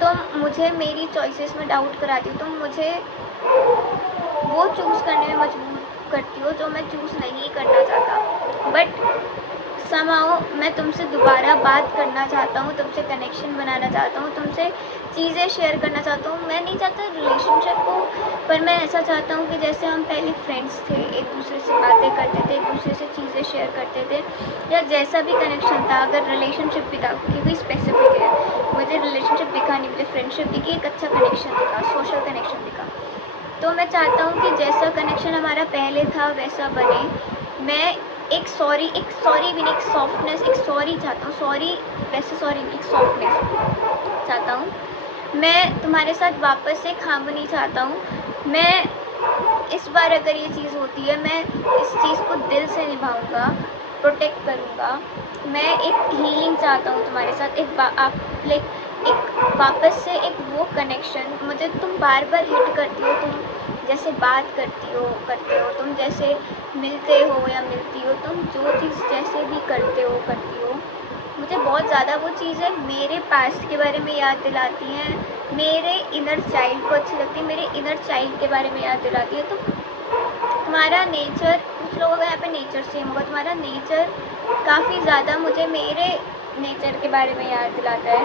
तुम मुझे मेरी चॉइसेस में डाउट कराती हो, तुम मुझे वो चूज़ करने में मजबूर करती हो जो मैं चूज़ नहीं करना चाहता। बट समहाउ मैं तुमसे दोबारा बात करना चाहता हूँ, तुमसे कनेक्शन बनाना चाहता हूँ, तुमसे चीज़ें शेयर करना चाहता हूँ। मैं नहीं चाहता रिलेशनशिप हो, पर मैं ऐसा चाहता हूँ कि जैसे हम पहले फ्रेंड्स थे, एक दूसरे से बातें करते थे, एक दूसरे से चीज़ें शेयर करते थे, या जैसा भी कनेक्शन था, अगर रिलेशनशिप भी था, क्योंकि भी स्पेसिफिक है, मुझे रिलेशनशिप दिखा नहीं, मुझे फ्रेंडशिप दिखी, एक अच्छा कनेक्शन दिखा, सोशल कनेक्शन दिखा। तो मैं चाहता हूँ कि जैसा कनेक्शन हमारा पहले था वैसा बने। मैं एक सॉरी भी नहीं, एक सॉफ्टनेस, एक सॉरी चाहता हूँ। सॉरी, वैसे सॉरी नहीं, एक सॉफ्टनेस चाहता हूँ। मैं तुम्हारे साथ वापस से एक हार्मनी चाहता हूँ। मैं इस बार अगर ये चीज़ होती है, मैं इस चीज़ को दिल से निभाऊँगा, प्रोटेक्ट करूँगा। मैं एक हीलिंग चाहता हूँ तुम्हारे साथ, आप लाइक एक वापस से एक वो कनेक्शन मुझे तुम बार बार हिट करती हो, तुम जैसे बात करते हो, तुम जैसे मिलते हो या मिलती हो, तुम जो चीज़ जैसे भी करते हो करती हो, मुझे बहुत ज़्यादा वो चीज़ें मेरे पास्ट के बारे में याद दिलाती हैं, मेरे इनर चाइल्ड को अच्छी लगती है, मेरे इनर चाइल्ड के बारे में याद दिलाती है। तो तुम्हारा नेचर, कुछ लोगों का यहाँ पे नेचर सेम होगा, तुम्हारा नेचर काफ़ी ज़्यादा मुझे मेरे नेचर के बारे में याद दिलाता है।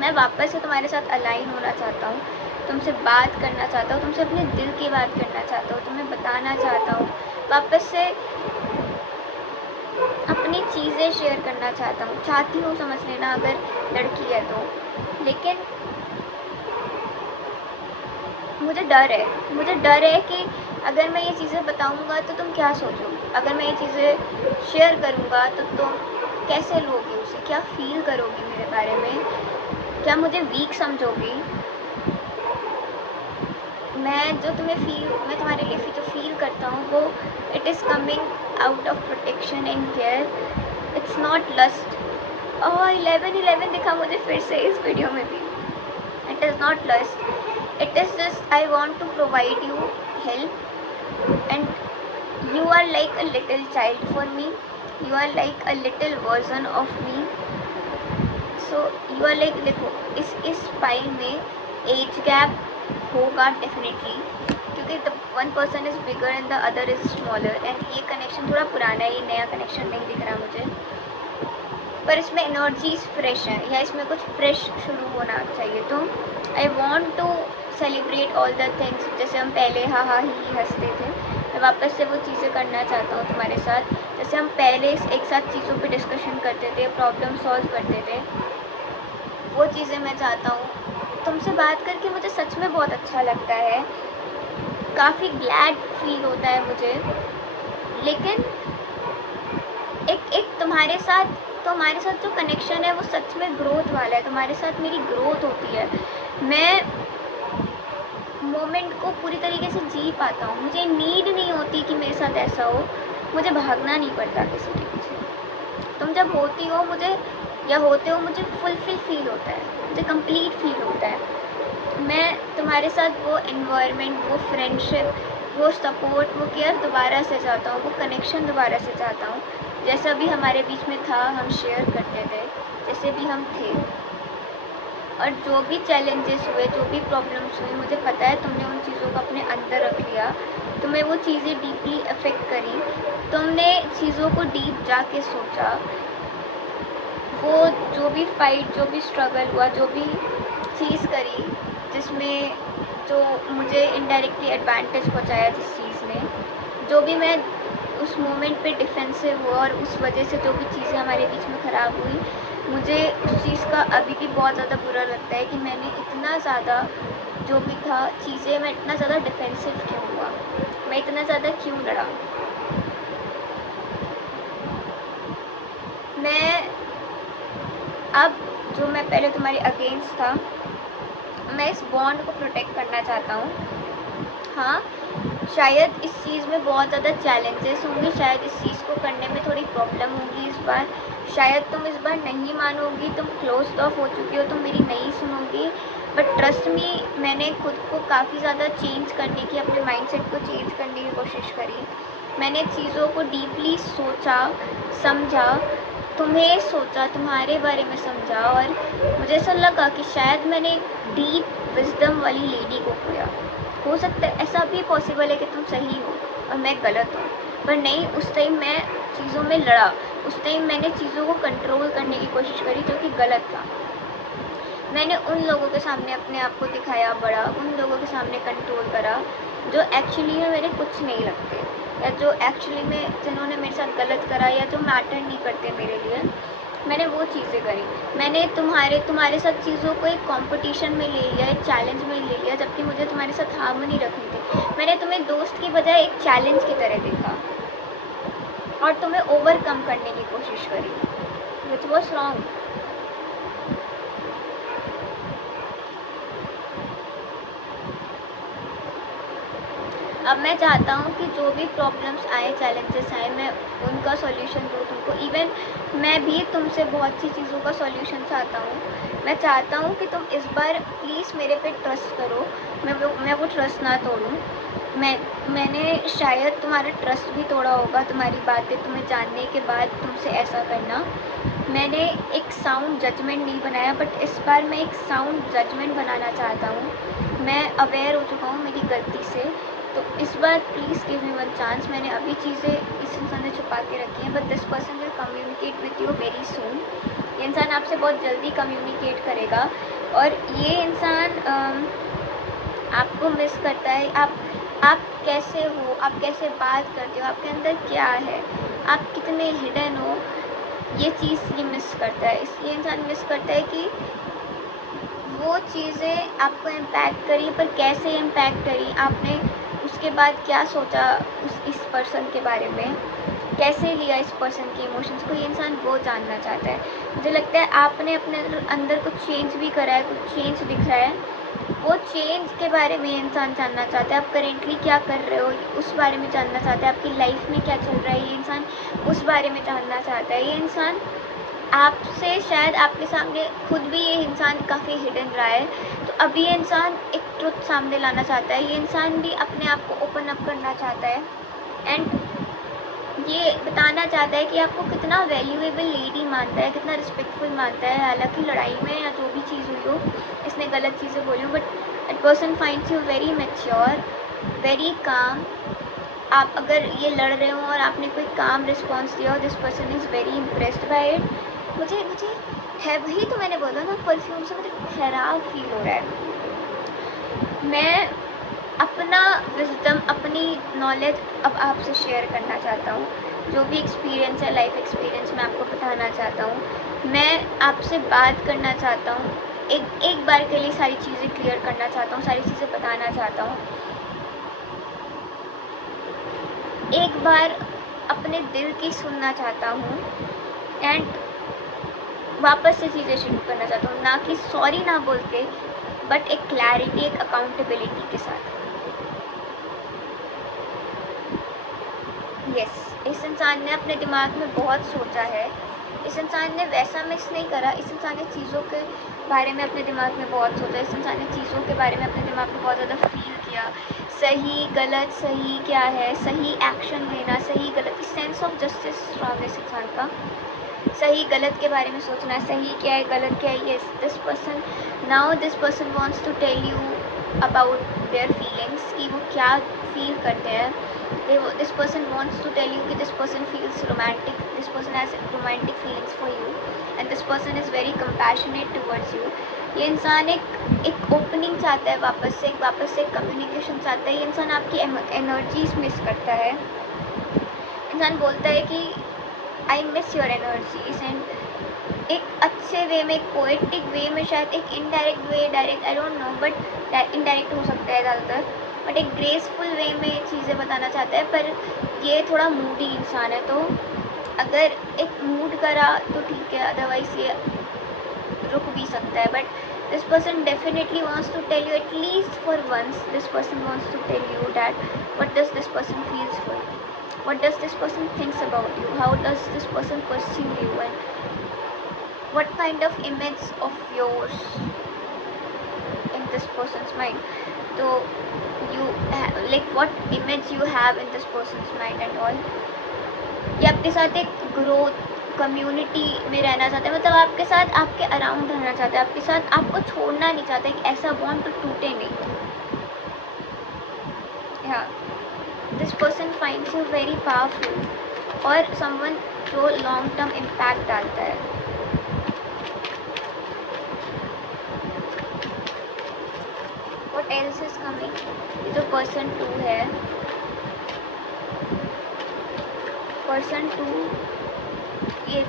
मैं वापस से तुम्हारे साथ अलाइन होना चाहता हूँ, तुमसे बात करना चाहता हूँ, तुमसे अपने दिल की बात करना चाहता हूँ, तुम्हें बताना चाहता हूँ, वापस से अपनी चीज़ें शेयर करना चाहती हूँ, समझ लेना अगर लड़की है तो। लेकिन मुझे डर है कि अगर मैं ये चीज़ें बताऊँगा तो तुम क्या सोचोगे, अगर मैं ये चीज़ें शेयर करूँगा तो तुम कैसे लोगे उसे, क्या फील करोगी मेरे बारे में, क्या मुझे वीक समझोगी। मैं तुम्हारे लिए जो फील करता हूँ वो it is coming out of protection and care, it's not lust. और 11-11 दिखा मुझे फिर से इस वीडियो में भी। It is not lust, it is just I want to provide you help, and you are like a little child for me, you are like a little version of me, so you are like, देखो इस file में age gap होगा definitely, क्योंकि the one person is bigger and the other is smaller, and ये connection थोड़ा पुराना है, ये नया कनेक्शन नहीं दिख रहा मुझे, पर इसमें एनर्जीज फ्रेश हैं या इसमें कुछ फ्रेश शुरू होना चाहिए। तो I want to celebrate all the things, जैसे हम पहले हा हा ही हंसते थे, मैं वापस से वो चीज़ें करना चाहता हूँ तुम्हारे साथ, जैसे हम पहले एक साथ चीज़ों पे डिस्कशन करते थे, प्रॉब्लम सॉल्व करते थे, वो चीज़ें मैं चाहता हूँ। तुमसे बात करके मुझे सच में बहुत अच्छा लगता है, काफ़ी ग्लैड फील होता है मुझे, लेकिन एक तुम्हारे साथ जो कनेक्शन है वो सच में ग्रोथ वाला है, तुम्हारे साथ मेरी ग्रोथ होती है, मैं मोमेंट को पूरी तरीके से जी पाता हूँ, मुझे नीड नहीं होती कि मेरे साथ ऐसा हो, मुझे भागना नहीं पड़ता किसी के पीछे। तुम जब होती हो मुझे या होते हो मुझे फुलफिल फील होता है, मुझे कंप्लीट फील होता है। मैं तुम्हारे साथ वो एनवायरनमेंट, वो फ्रेंडशिप, वो सपोर्ट, वो केयर दोबारा से चाहता हूँ, वो कनेक्शन दोबारा से चाहता हूँ, जैसा भी हमारे बीच में था, हम शेयर करते थे, जैसे भी हम थे। और जो भी चैलेंजेस हुए, जो भी प्रॉब्लम्स हुई, मुझे पता है तुमने उन चीज़ों को अपने अंदर रख लिया, तुम्हें वो चीज़ें डीपली अफेक्ट करी, तुमने चीज़ों को डीप जाके सोचा, वो जो भी फाइट, जो भी स्ट्रगल हुआ, जो भी चीज़ करी जिसमें जो मुझे इनडायरेक्टली एडवांटेज पहुंचाया, जिस चीज़ ने, जो भी मैं उस मोमेंट पे डिफेंसिव हुआ और उस वजह से जो भी चीज़ें हमारे बीच में ख़राब हुई, मुझे उस चीज़ का अभी भी बहुत ज़्यादा बुरा लगता है कि मैंने इतना ज़्यादा जो भी था चीज़ें, मैं इतना ज़्यादा डिफेंसिव क्यों हुआ, मैं इतना ज़्यादा क्यों लड़ा। मैं अब जो मैं पहले तुम्हारे अगेंस्ट था, मैं इस बॉन्ड को प्रोटेक्ट करना चाहता हूँ। हाँ, शायद इस चीज़ में बहुत ज़्यादा चैलेंजेस होंगे, शायद इस चीज़ को करने में थोड़ी प्रॉब्लम होगी इस बार, शायद तुम इस बार नहीं मानोगी, तुम क्लोज ऑफ हो चुकी हो, तुम मेरी नहीं सुनोगी, बट ट्रस्ट मी, मैंने खुद को काफ़ी ज़्यादा चेंज करने की, अपने माइंडसेट को चेंज करने की कोशिश करी, मैंने चीज़ों को डीपली सोचा, समझा, तुम्हें सोचा, तुम्हारे बारे में समझा, और मुझे ऐसा लगा कि शायद मैंने डीप विजडम वाली लेडी को खोया। हो सकता है ऐसा भी पॉसिबल है कि तुम सही हो और मैं गलत हूँ, पर नहीं, उस टाइम मैं चीज़ों में लड़ा, उस टाइम मैंने चीज़ों को कंट्रोल करने की कोशिश करी जो कि गलत था। मैंने उन लोगों के सामने अपने आप को दिखाया बड़ा, उन लोगों के सामने कंट्रोल करा जो एक्चुअली में मेरे कुछ नहीं लगते, या जो एक्चुअली में जिन्होंने मेरे साथ गलत करा या जो मैटर नहीं करते मेरे लिए, मैंने वो चीज़ें करी। मैंने तुम्हारे साथ चीज़ों को एक कंपटीशन में ले लिया, एक चैलेंज में ले लिया, जबकि मुझे तुम्हारे साथ हार्मनी रखनी थी। मैंने तुम्हें दोस्त की बजाय एक चैलेंज की तरह देखा और तुम्हें ओवरकम करने की कोशिश करी, विच वॉज रॉन्ग। अब मैं चाहता हूँ कि जो भी प्रॉब्लम्स आए, चैलेंजेस आए, मैं उनका सॉल्यूशन दूँ तुमको। इवन मैं भी तुमसे बहुत सी चीज़ों का सॉल्यूशन चाहता हूँ, मैं चाहता हूँ कि तुम इस बार प्लीज़ मेरे पे ट्रस्ट करो, मैं वो ट्रस्ट ना तोड़ूँ। मैंने शायद तुम्हारा ट्रस्ट भी तोड़ा होगा, तुम्हारी बातें तुम्हें जानने के बाद तुमसे ऐसा करना। मैंने एक साउंड जजमेंट नहीं बनाया, बट इस बार मैं एक साउंड जजमेंट बनाना चाहता हूँ। मैं अवेयर हो चुका हूँ मेरी गलती से, तो इस बार please give me one chance. मैंने अभी चीज़ें इस इंसान ने छुपा के रखी हैं, but this person will communicate with you very soon. ये इंसान आपसे बहुत जल्दी कम्युनिकेट करेगा, और ये इंसान आपको मिस करता है। आप कैसे हो, आप कैसे बात करते हो, आपके अंदर क्या है, आप कितने हिडन हो, ये चीज़ ये मिस करता है। इसलिए इंसान मिस करता है कि वो चीज़ें आपको इम्पैक्ट करी, पर कैसे इम्पैक्ट करी, आपने उसके बाद क्या सोचा इस पर्सन के बारे में, कैसे लिया इस पर्सन के इमोशंस को, ये इंसान वो जानना चाहता है। मुझे लगता है आपने अपने अंदर कुछ चेंज भी करा है, कुछ चेंज दिख रहा है, वो चेंज के बारे में ये इंसान जानना चाहता है। आप करेंटली क्या कर रहे हो उस बारे में जानना चाहता है, आपकी लाइफ में क्या चल रहा है ये इंसान उस बारे में जानना चाहता है। ये इंसान आपसे शायद आपके सामने खुद भी ये इंसान काफ़ी हिडन रहा है, तो अभी ये इंसान एक ट्रुथ सामने लाना चाहता है। ये इंसान भी अपने आप को ओपन अप करना चाहता है, एंड ये बताना चाहता है कि आपको कितना वैल्यूएबल लेडी मानता है, कितना रिस्पेक्टफुल मानता है। हालांकि लड़ाई में या जो भी चीज़ हुई हो, इसने गलत चीज़ें बोली हो, but that person finds you very mature, very calm. आप अगर ये लड़ रहे हो और आपने कोई काम रिस्पॉन्स दिया हो, this person is very impressed by it. मुझे है वही तो मैंने बोला ना, परफ्यूम से मुझे ठहराव फील हो रहा है। मैं अपना विजडम, अपनी नॉलेज अब आपसे शेयर करना चाहता हूँ। जो भी एक्सपीरियंस है, लाइफ एक्सपीरियंस, मैं आपको बताना चाहता हूँ। मैं आपसे बात करना चाहता हूँ, एक बार के लिए सारी चीज़ें क्लियर करना चाहता हूँ, सारी चीज़ें बताना चाहता हूँ। एक बार अपने दिल की सुनना चाहता हूँ, एंड वापस से चीज़ें शुरू करना चाहता हूँ, ना कि सॉरी ना बोल के, बट एक क्लैरिटी, एक अकाउंटेबिलिटी के साथ। यस, इस इंसान ने अपने दिमाग में बहुत सोचा है। इस इंसान ने वैसा मिस नहीं करा, इस इंसान ने चीज़ों के बारे में अपने दिमाग में बहुत सोचा। इस इंसान ने चीज़ों के बारे में अपने दिमाग में बहुत ज़्यादा फील किया, सही गलत, सही क्या है, सही एक्शन लेना, सही गलत, सेंस ऑफ जस्टिस स्ट्रॉन्ग है इस इंसान का। सही गलत के बारे में सोचना, सही क्या है गलत क्या है। Yes, this person, now this person wants to tell you about their feelings, कि वो क्या फील करते हैं। This person wants to tell you कि this person feels romantic, this person has romantic feelings for you, and this person is very compassionate towards you. ये इंसान एक opening चाहता है, वापस से एक कम्युनिकेशन चाहता है। ये इंसान आपकी एनर्जीज मिस करता है। इंसान बोलता है कि I miss your energies, and एक अच्छे वे में, एक पोएटिक वे में, शायद एक indirect way, direct I don't know, but indirect हो सकता है ज़्यादातर, बट एक ग्रेसफुल वे में चीज़ें बताना चाहता है। पर ये थोड़ा मूडी इंसान है, तो अगर एक मूड करा तो ठीक है, अदरवाइज़ ये रुक भी सकता है। But this person definitely wants to tell you, at least for once this person wants to tell you that what does this person feels for you, what does this person thinks about you, how does this person perceive you, and what kind of image of yours in this person's mind. So you like what image you have in this person's mind and all. ये आपके साथ एक growth community में रहना चाहते हैं, मतलब आपके साथ, आपके अराउंड रहना चाहते हैं, आपके साथ, आपको छोड़ना नहीं चाहते, एक ऐसा बॉन्ड तो टूटे नहीं। या this person finds you very powerful, और समवन जो लॉन्ग टर्म इम्पैक्ट डालता है। व्हाट एल्स इज कमिंग, जो पर्सन 2 है, पर्सन 2, ये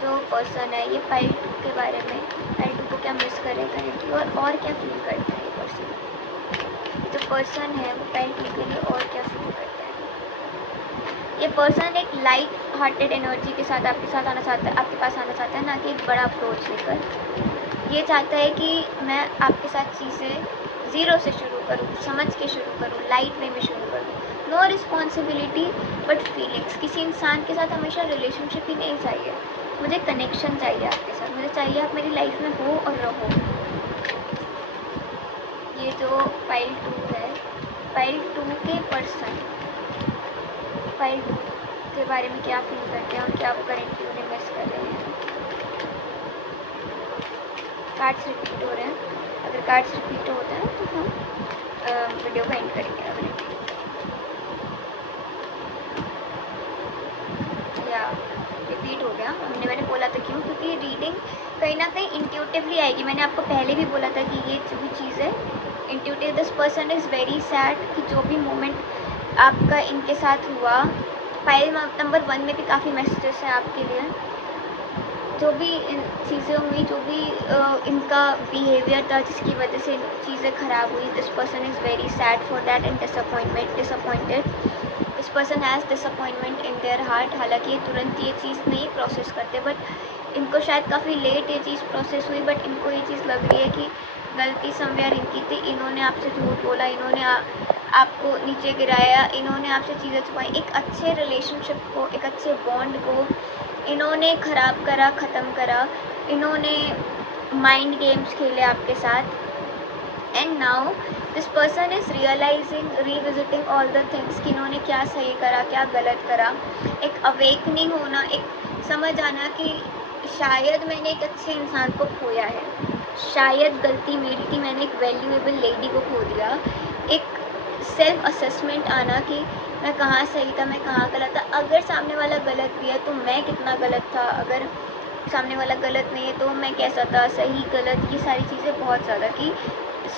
जो पर्सन है, ये पाइल 2 के बारे में, पाइल 2 को क्या मिस करे करेंटली, और क्या फील करता है ये पर्सन। जो पर्सन है वो पाइल 2 के लिए और क्या फील करता है। ये पर्सन एक लाइट हार्टेड एनर्जी के साथ आपके साथ आना चाहता है, आपके पास आना चाहता है, ना कि एक बड़ा अप्रोच लेकर। ये चाहता है कि मैं आपके साथ चीज़ें ज़ीरो से शुरू करूँ, समझ के शुरू करूँ, लाइट वे में शुरू करूँ। No responsibility but feelings. किसी इंसान के साथ हमेशा रिलेशनशिप ही नहीं चाहिए, मुझे कनेक्शन चाहिए आपके साथ, मुझे चाहिए आप मेरी लाइफ में हो और रहो। ये जो फाइल 2 है, फाइल 2 के पर्सन फाइल 2 के बारे में क्या फील करते हैं और क्या वो करेंटली उन्हें मिस कर रहे हैं। कार्ड्स रिपीट हो रहे हैं। अगर कार्ड्स रिपीट होते हैं तो हम वीडियो का एंड करेंगे। अगर या रिपीट हो गया, मैंने बोला था क्यों, क्योंकि रीडिंग कहीं ना कहीं इंट्यूटिवली आएगी। मैंने आपको पहले भी बोला था कि ये जो भी चीज़ है intuitive. This person is very sad कि जो भी मोमेंट आपका इनके साथ हुआ, फाइल नंबर 1 में भी काफ़ी मैसेजेस हैं आपके लिए। जो भी चीज़ें हुई, जो भी इनका बिहेवियर था जिसकी वजह से चीज़ें ख़राब हुई, this person is very sad for that and disappointed. This person has disappointment in their heart. हालांकि ये तुरंत ये चीज़ नहीं प्रोसेस करते, बट इनको शायद काफ़ी लेट ये चीज़ प्रोसेस हुई, बट इनको ये चीज़ लग रही है कि गलती समवेयर इनकी थी। इन्होंने आपसे झूठ बोला, इन्होंने आपको नीचे गिराया, इन्होंने आपसे चीज़ें छुपाई। एक अच्छे रिलेशनशिप को, एक अच्छे बॉन्ड को इन्होंने ख़राब करा, ख़त्म करा। इन्होंने माइंड गेम्स खेले आपके साथ। And now this person is realising, revisiting all the things कि इन्होंने क्या सही करा, क्या गलत करा। एक अवेकनिंग होना, एक समझ आना कि शायद मैंने एक अच्छे इंसान को खोया है, शायद गलती मेरी थी, मैंने एक वैल्यूएबल लेडी को खो दिया। एक सेल्फ असेसमेंट आना कि मैं कहाँ सही था, मैं कहाँ गलत था। अगर सामने वाला गलत भी है तो मैं कितना गलत था, अगर सामने वाला गलत नहीं है तो मैं कैसा था, सही गलत, ये सारी चीज़ें बहुत ज़्यादा कि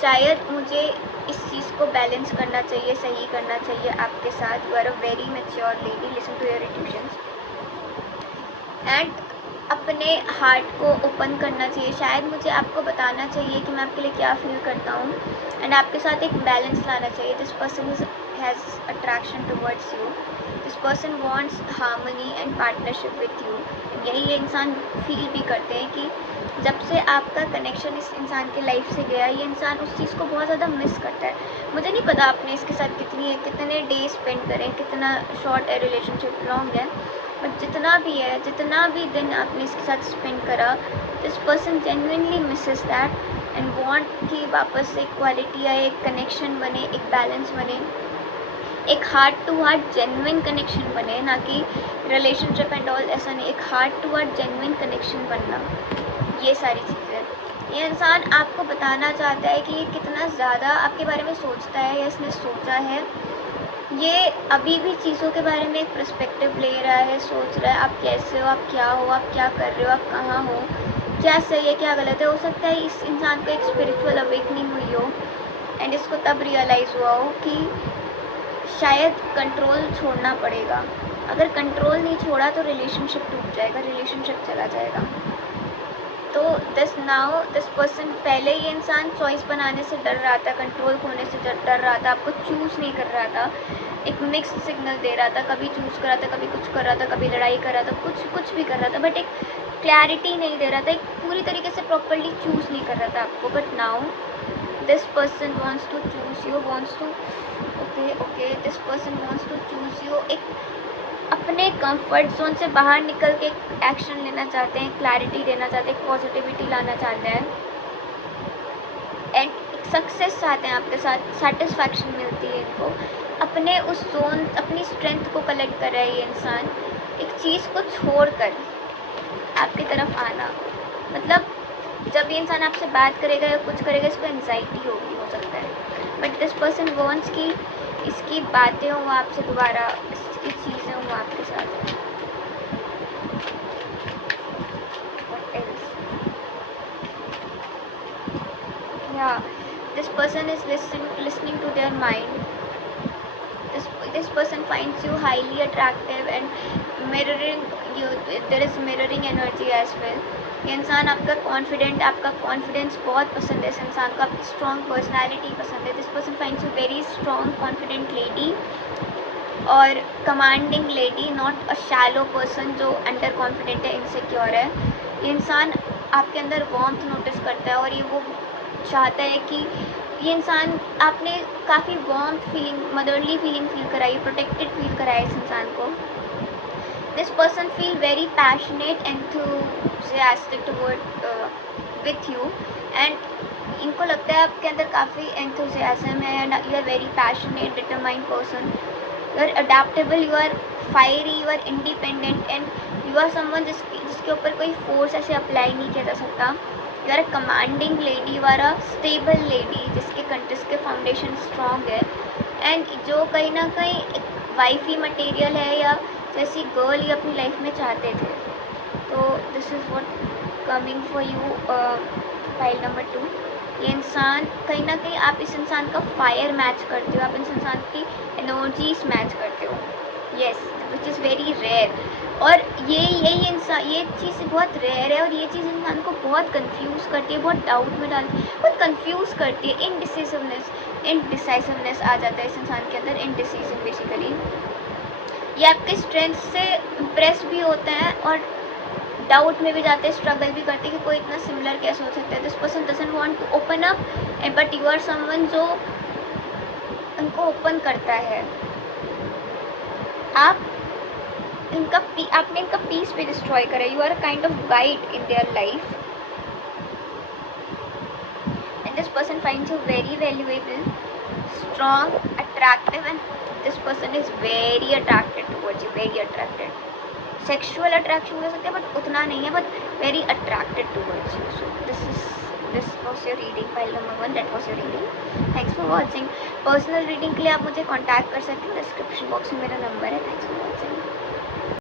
शायद मुझे इस चीज़ को बैलेंस करना चाहिए, सही करना चाहिए आपके साथ। You are a very mature lady, listen to your intuitions and अपने हार्ट को ओपन करना चाहिए। शायद मुझे आपको बताना चाहिए कि मैं आपके लिए क्या फील करता हूँ एंड आपके साथ एक बैलेंस लाना चाहिए। This person has attraction towards you, this person wants harmony and partnership with you. यही ये इंसान फील भी करते हैं कि जब से आपका कनेक्शन इस इंसान के लाइफ से गया, ये इंसान उस चीज़ को बहुत ज़्यादा मिस करता है। मुझे नहीं पता आपने इसके साथ कितने डे स्पेंड करें, कितना शॉर्ट है रिलेशनशिप, लॉन्ग है, बट जितना भी है, जितना भी दिन आपने इसके साथ स्पेंड करा, this person genuinely Mrs that and want कि वापस एक क्वालिटी आए, एक कनेक्शन बने, एक बैलेंस बने, एक heart to heart genuine connection बने, ना कि रिलेशनशिप एंड ऑल ऐसा नहीं, एक heart to heart genuine connection बनना। ये सारी चीज़ें ये इंसान आपको बताना चाहता है कि ये कितना ज़्यादा आपके बारे में सोचता है या इसने सोचा है। ये अभी भी चीज़ों के बारे में एक पर्सपेक्टिव ले रहा है, सोच रहा है आप कैसे हो, आप क्या हो, आप क्या कर रहे हो, आप कहाँ हो, क्या सही है, क्या गलत है। हो सकता है इस इंसान को एक स्पिरिचुअल अवेकनिंग हुई हो एंड इसको तब रियलाइज़ हुआ हो कि शायद कंट्रोल छोड़ना पड़ेगा। अगर कंट्रोल नहीं छोड़ा तो रिलेशनशिप टूट जाएगा, रिलेशनशिप चला जाएगा। तो दिस पर्सन, पहले ये इंसान चॉइस बनाने से डर रहा था, कंट्रोल खोने से डर रहा था, आपको चूज़ नहीं कर रहा था, एक मिक्स्ड सिग्नल दे रहा था, कभी चूज़ कर रहा था, कभी कुछ कर रहा था, कभी लड़ाई कर रहा था, कुछ भी कर रहा था, बट एक क्लैरिटी नहीं दे रहा था, एक पूरी तरीके से प्रॉपरली चूज़ नहीं कर रहा था आपको। But now this person wants to choose you, wants to okay this person wants to choose you. एक अपने कंफर्ट जोन से बाहर निकल के एक्शन लेना चाहते हैं, क्लैरिटी देना चाहते हैं, पॉजिटिविटी लाना चाहते हैं एंड सक्सेस चाहते हैं आपके साथ, सेटिस्फैक्शन मिलती है इनको। अपने उस जोन, अपनी स्ट्रेंथ को कलेक्ट कर रहा है ये इंसान, एक चीज़ को छोड़कर आपकी तरफ आना। मतलब जब ये इंसान आपसे बात करेगा या कुछ करेगा, इसको एंजाइटी होगी, हो सकता है, बट दिस पर्सन वॉन्ट्स कि इसकी बातें हों आपसे दोबारा, इसकी चीज़ें हों आपके साथ। What else? Yeah, this person is listening to their mind. This person finds you highly attractive and mirroring you. There is mirroring energy as well. ये इंसान आपका कॉन्फिडेंट, आपका कॉन्फिडेंस बहुत पसंद है इस इंसान को, आपकी स्ट्रॉन्ग पर्सनैलिटी पसंद है। This person finds you very strong confident lady और commanding lady, not a shallow person जो अंडर कॉन्फिडेंट है, इनसिक्योर है। ये इंसान आपके अंदर वार्मथ नोटिस करता है और ये वो चाहता है कि ये इंसान, आपने काफ़ी warmth feeling, motherly feeling feel कराई, प्रोटेक्टेड फील कराया इस इंसान को। this person feel very passionate, enthusiastic toward with you, and इनको लगता है आपके अंदर काफ़ी enthusiasm है, and you are very passionate, determined person, you are adaptable, you are fiery, you are independent, and you are someone जिसके ऊपर कोई force ऐसे अप्लाई नहीं किया जा सकता. You are a commanding lady, you are a stable lady जिसके foundation strong है, एंड जो कहीं ना कहीं एक वाइफी मटेरियल है या जैसी गर्ल ये अपनी लाइफ में चाहते थे. तो this is what coming for you. File number 2, ये इंसान कहीं ना कहीं आप इस इंसान का फायर मैच करते हो, आप इस इंसान की एनर्जीज मैच करते हो. Yes, which is very rare. और ये चीज़ बहुत रेयर है, और ये चीज़ इंसान को बहुत कंफ्यूज करती है, बहुत डाउट में डालती है, बहुत कंफ्यूज करती है. इनडिसाइसिवनेस आ जाता है इस इंसान के अंदर. इनडिसीजन बेसिकली ये आपके स्ट्रेंथ से इम्प्रेस भी होते हैं और डाउट में भी जाते हैं, स्ट्रगल भी करते हैं कि कोई इतना सिमिलर कैसे हो सकता है. This person doesn't want to open up, but you are someone जो उनको ओपन करता है. आपने इनका पीस भी डिस्ट्रॉय करा. You are a kind of guide in their life, and this person finds you very valuable, strong, attractive, and this person is very attracted towards you, very attracted. Sexual attraction हो सकता है but उतना नहीं है, but very attracted towards you. So this was your reading, file number 1. that was your reading. Thanks for watching. Personal reading के लिए आप मुझे कांटेक्ट कर सकते हो, डिस्क्रिप्शन बॉक्स में मेरा नंबर है. Thanks for watching.